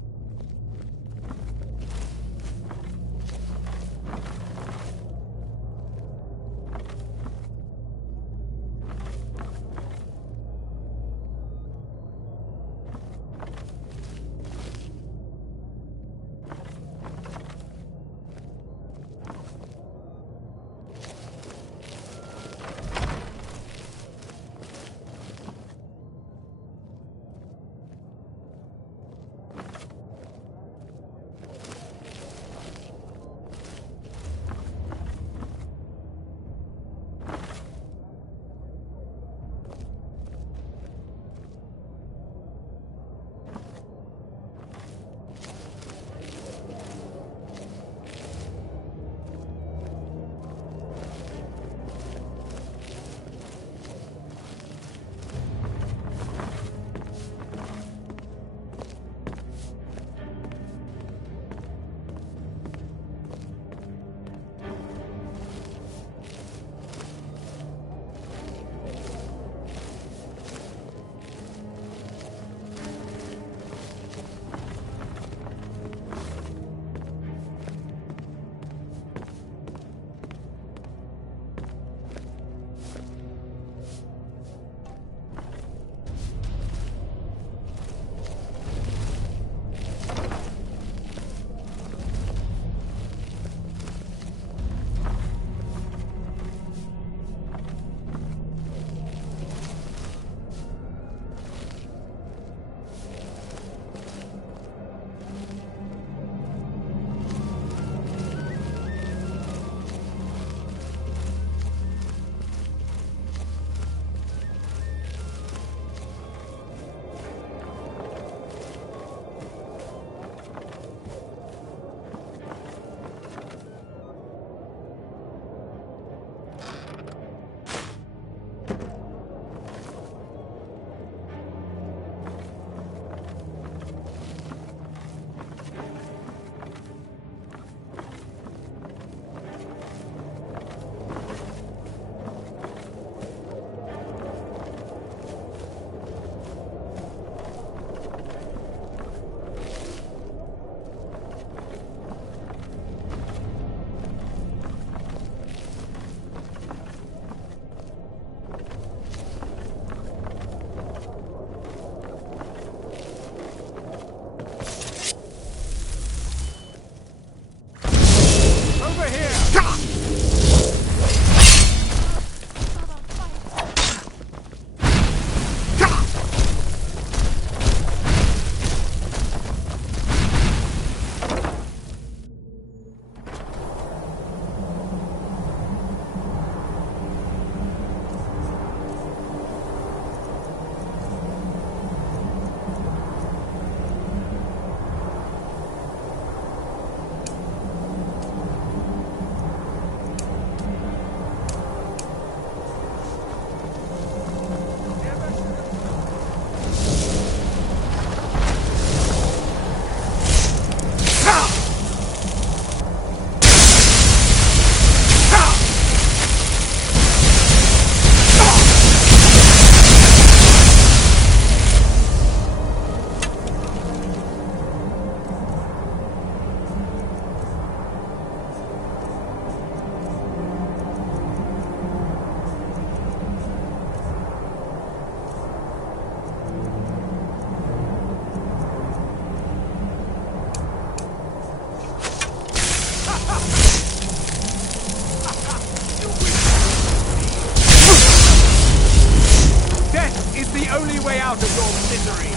out of your misery!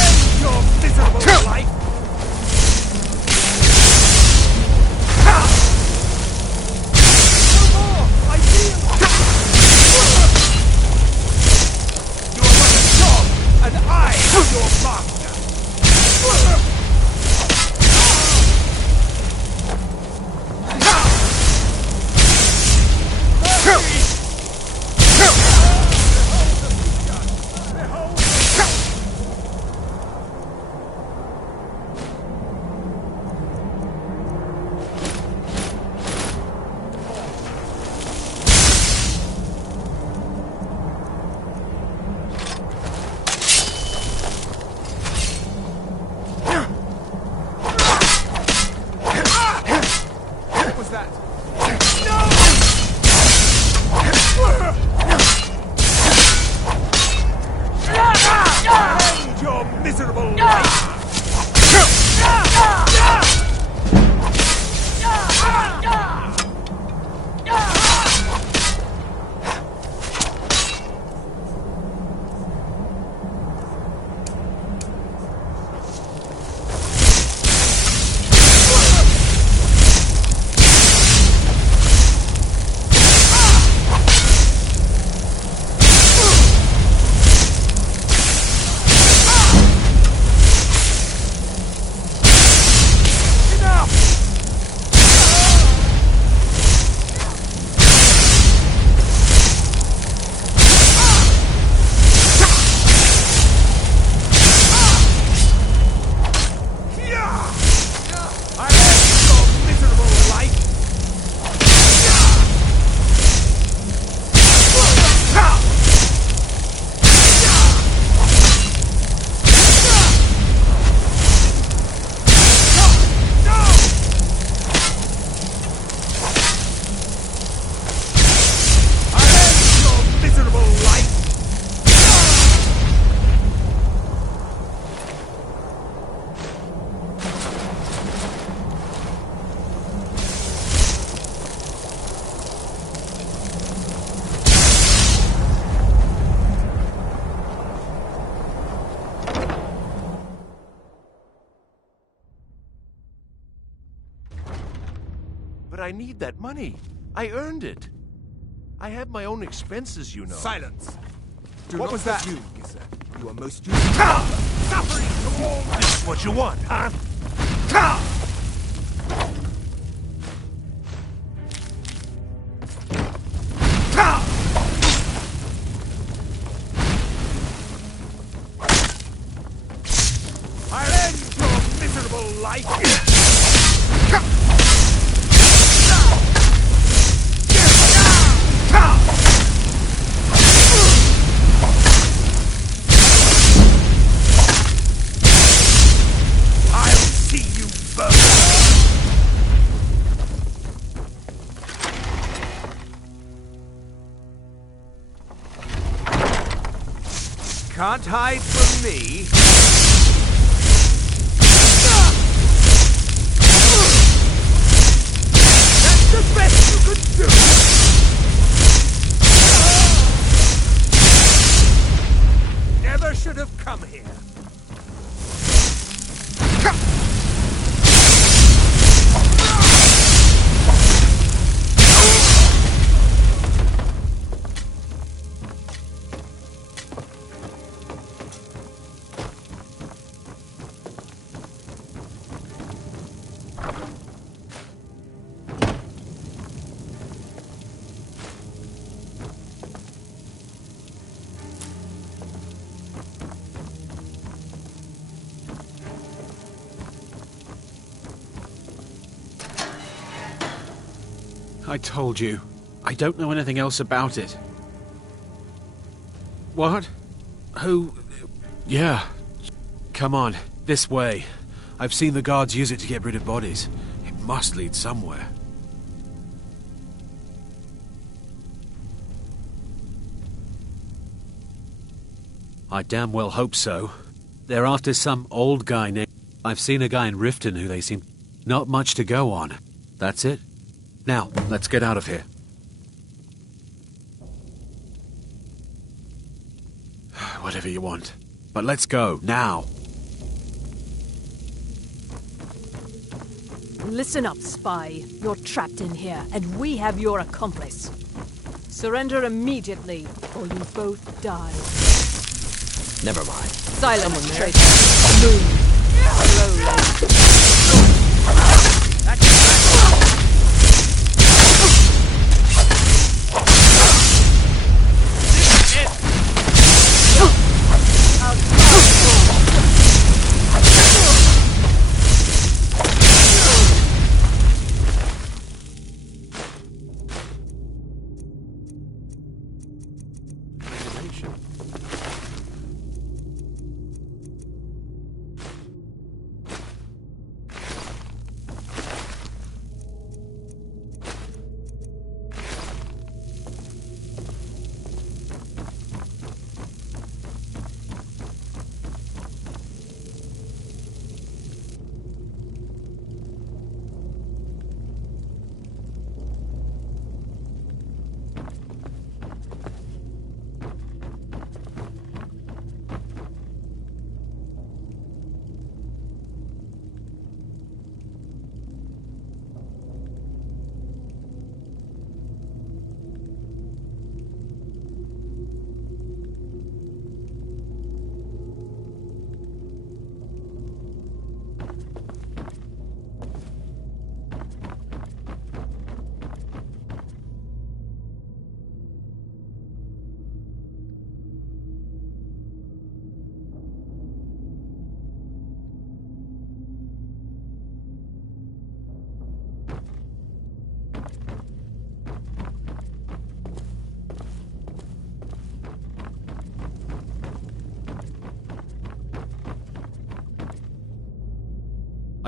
End your miserable life! No more! I feel... You are but a dog, and I am your master! But I need that money. I earned it. I have my own expenses, you know. Silence! What was that? You, Gissa. You are most useful. Suffering to all. This is what you want, huh? I'll end your miserable life! Can't hide from me. That's the best you could do! Never should have come here. I told you. I don't know anything else about it. What? Who? Yeah. Come on, this way. I've seen the guards use it to get rid of bodies. It must lead somewhere. I damn well hope so. They're after some old guy named... I've seen a guy in Riften who they seem... Not much to go on. That's it. Now, let's get out of here. Whatever you want. But let's go, now. Listen up, spy. You're trapped in here, and we have your accomplice. Surrender immediately, or you both die. Never mind. Silence, traitor. Move. Slowly.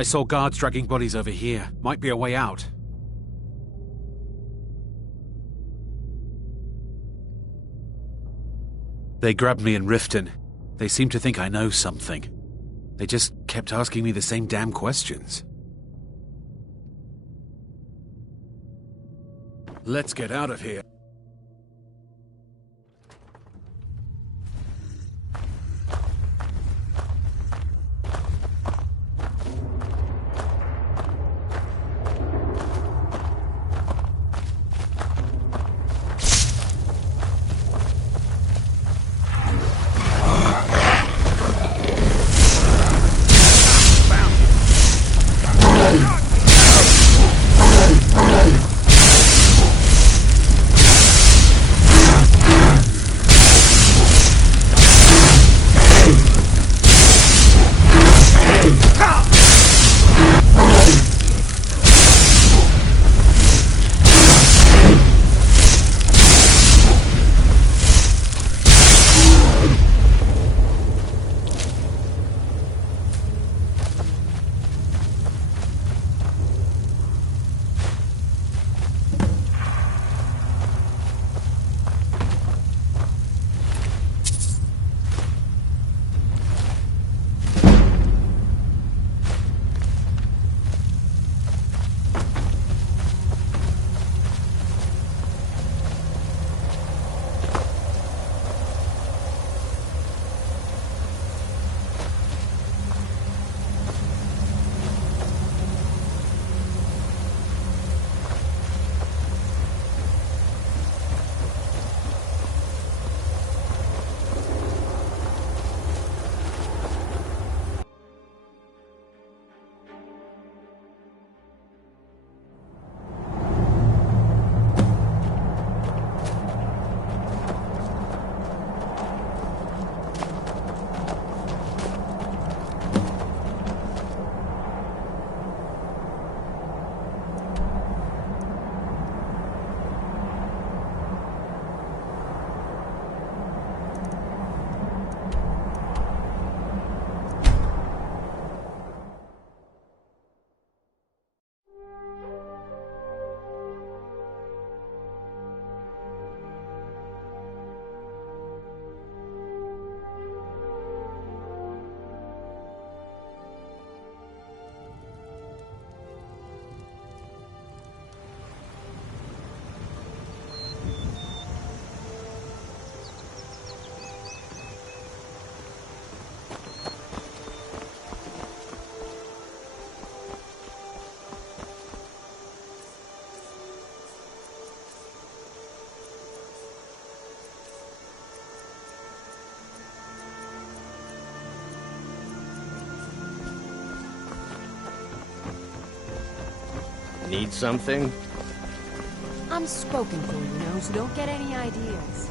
I saw guards dragging bodies over here. Might be a way out. They grabbed me in Riften. They seem to think I know something. They just kept asking me the same damn questions. Let's get out of here. Need something? I'm spoken for, you know, so don't get any ideas.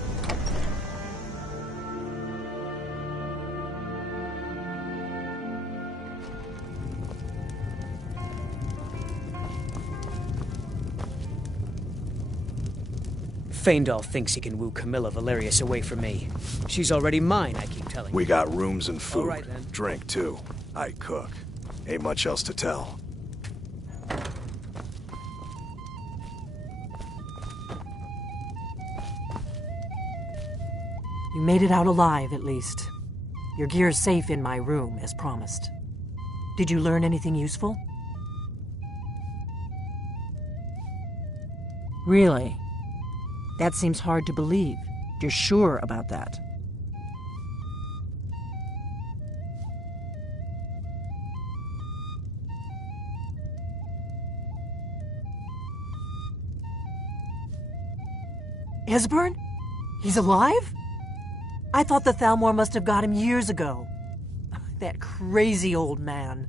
Feindal thinks he can woo Camilla Valerius away from me. She's already mine, I keep telling We got rooms and food. All right, then. Drink, too. I cook. Ain't much else to tell. You made it out alive, at least. Your gear's safe in my room, as promised. Did you learn anything useful? Really? That seems hard to believe. You're sure about that? Esbern? He's alive? I thought the Thalmor must have got him years ago. That crazy old man.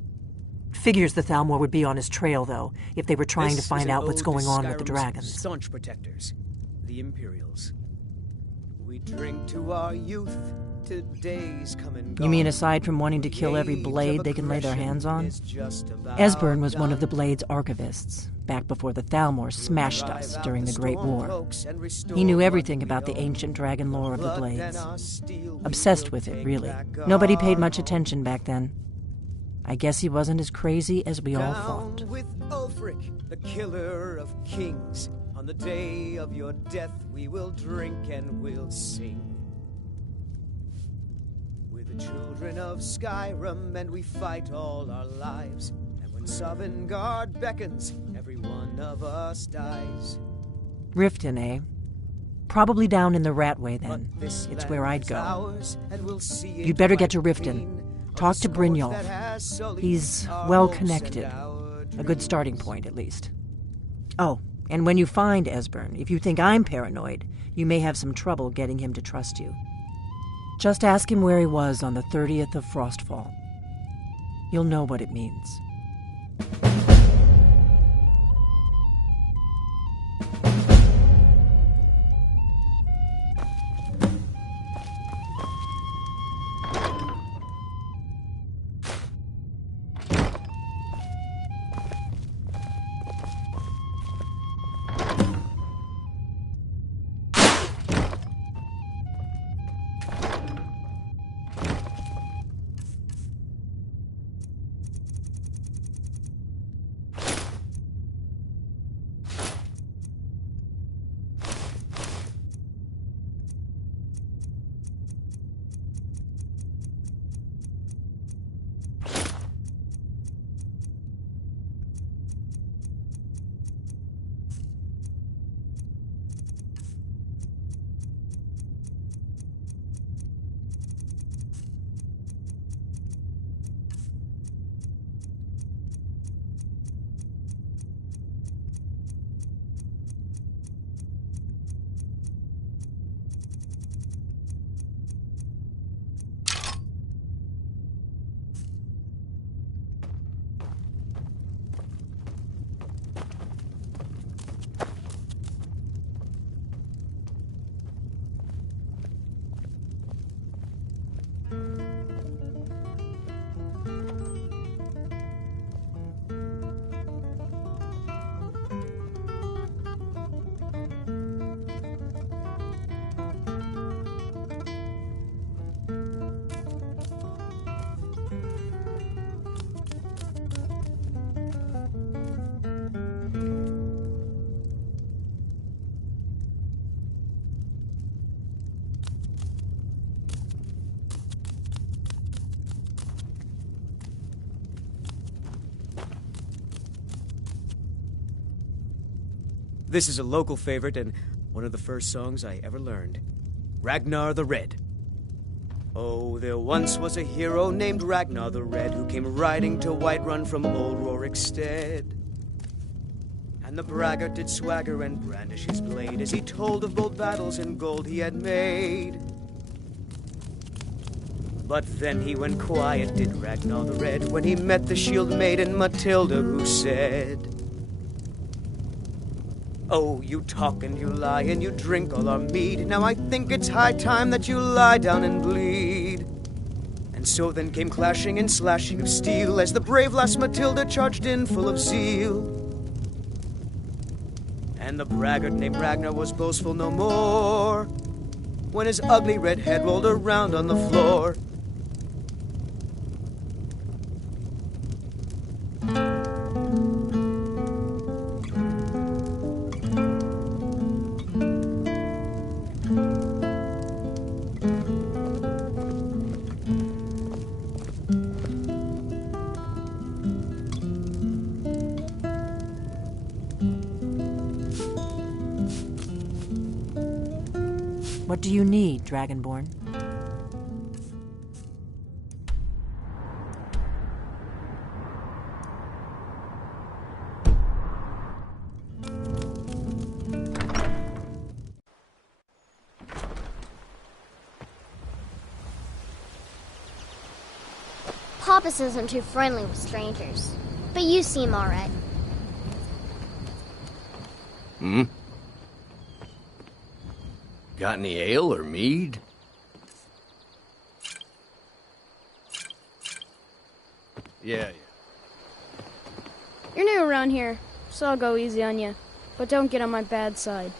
Figures the Thalmor would be on his trail, though, if they were trying to find out what's going on with the dragons. Staunch protectors, the Imperials. We drink to our youth, to days come and go. You mean aside from wanting to kill every blade they can lay their hands on? Esbern was one of the Blade's archivists, back before the Thalmor smashed us during the Great War. He knew everything about the ancient dragon lore of the Blades. Obsessed with it, really. Nobody paid much attention back then. I guess he wasn't as crazy as we all thought. Down with Ulfric, the killer of kings. On the day of your death, we will drink and we'll sing. We're the children of Skyrim, and we fight all our lives. And when Sovngarde beckons, every one of us dies. Riften, eh? Probably down in the Ratway, then. It's where I'd go. Ours, and we'll see You'd better get to Riften. Talk to Brynjolf. He's well-connected. A good starting point, at least. Oh, and when you find Esbern, if you think I'm paranoid, you may have some trouble getting him to trust you. Just ask him where he was on the 30th of Frostfall. You'll know what it means. This is a local favorite and one of the first songs I ever learned. Ragnar the Red. Oh, there once was a hero named Ragnar the Red who came riding to Whiterun from old Rorikstead. And the braggart did swagger and brandish his blade as he told of bold battles and gold he had made. But then he went quiet, did Ragnar the Red, when he met the shield maiden Matilda, who said, Oh, you talk and you lie and you drink all our mead. Now I think it's high time that you lie down and bleed. And so then came clashing and slashing of steel as the brave lass Matilda charged in full of zeal. And the braggart named Ragnar was boastful no more when his ugly red head rolled around on the floor. What do you need, Dragonborn? Papa says I'm too friendly with strangers, but you seem alright. Hmm? Got any ale or mead? Yeah. You're new around here, so I'll go easy on you. But don't get on my bad side.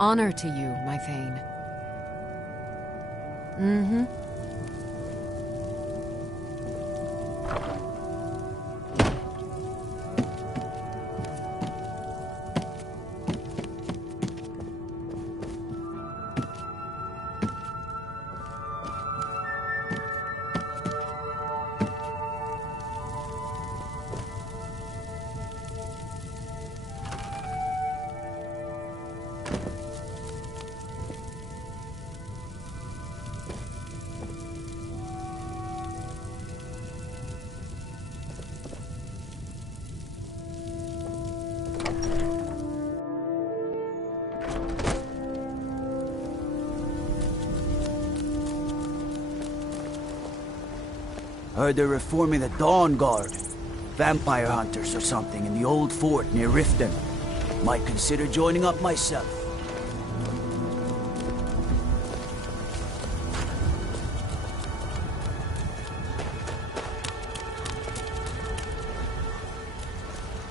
Honor to you, my Thane. Mm-hmm. Heard they're reforming the Dawn Guard. Vampire hunters or something in the old fort near Riften. Might consider joining up myself.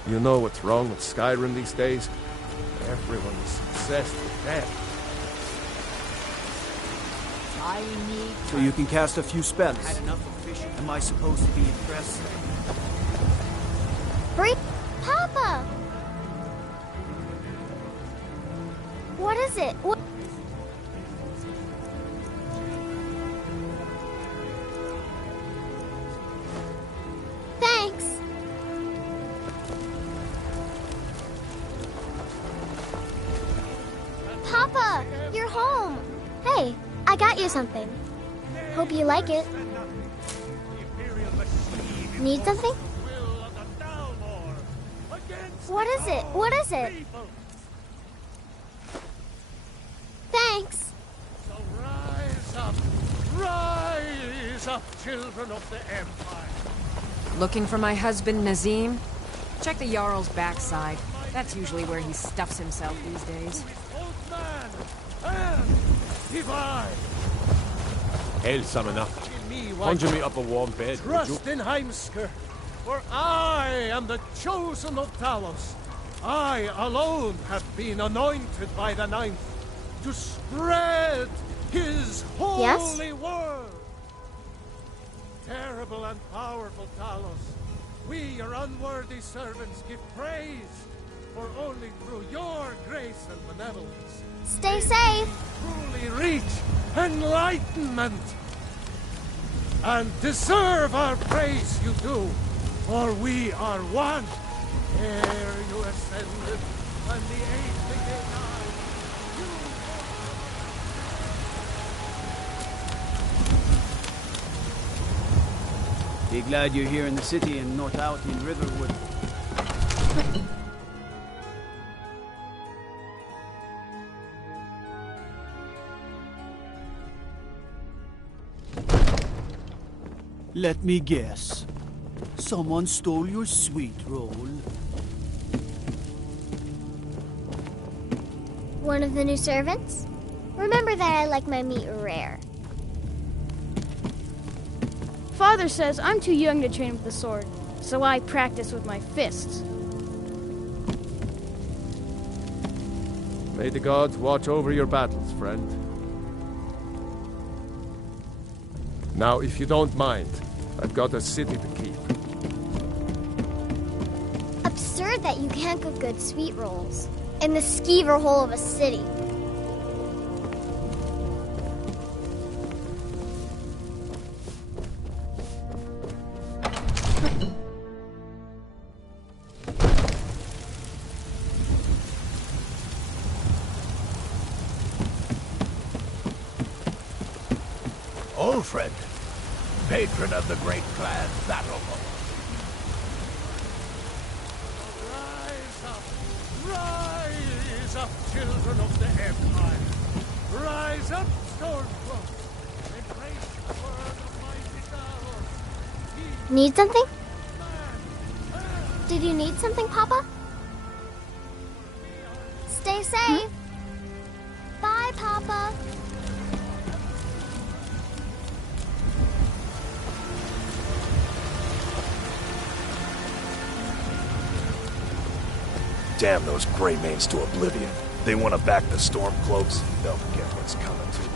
You know what's wrong with Skyrim these days? Everyone is obsessed with death. I need... So you can cast a few spells. Had enough of fishing. Am I supposed to be impressed? Papa! What is it? What? Thanks. Papa, you're home. Hey, I got you something. Hope you like it. Need something? What is it? What is it? Thanks. So rise up, children of the Empire. Looking for my husband, Nazim? Check the Jarl's backside. That's usually where he stuffs himself these days. Hail, summoner. Conjure me up a warm bed, would you? Trust in Heimsker, for I am the chosen of Talos. I alone have been anointed by the Ninth to spread his holy word. Terrible and powerful Talos, we, your unworthy servants, give praise, for only through your grace and benevolence Stay safe. truly reach enlightenment. And deserve our praise you do, for we are one. Ere you ascended, and the age began Be glad you're here in the city and not out in Riverwood. Let me guess. Someone stole your sweet roll. One of the new servants? Remember that I like my meat rare. Father says I'm too young to train with the sword, so I practice with my fists. May the gods watch over your battles, friend. Now, if you don't mind, I've got a city to keep. Absurd that you can't cook good sweet rolls in the skeever hole of a city. Ulfred, patron of the great clan Battlemore. Rise up, children of the Empire. Rise up, Stormcloak. Embrace the word of mighty Talos. Need something? Did you need something, Papa? Stay safe. Bye, Papa. Damn those Greymanes to oblivion. They want to back the Stormcloaks, they'll forget what's coming to them.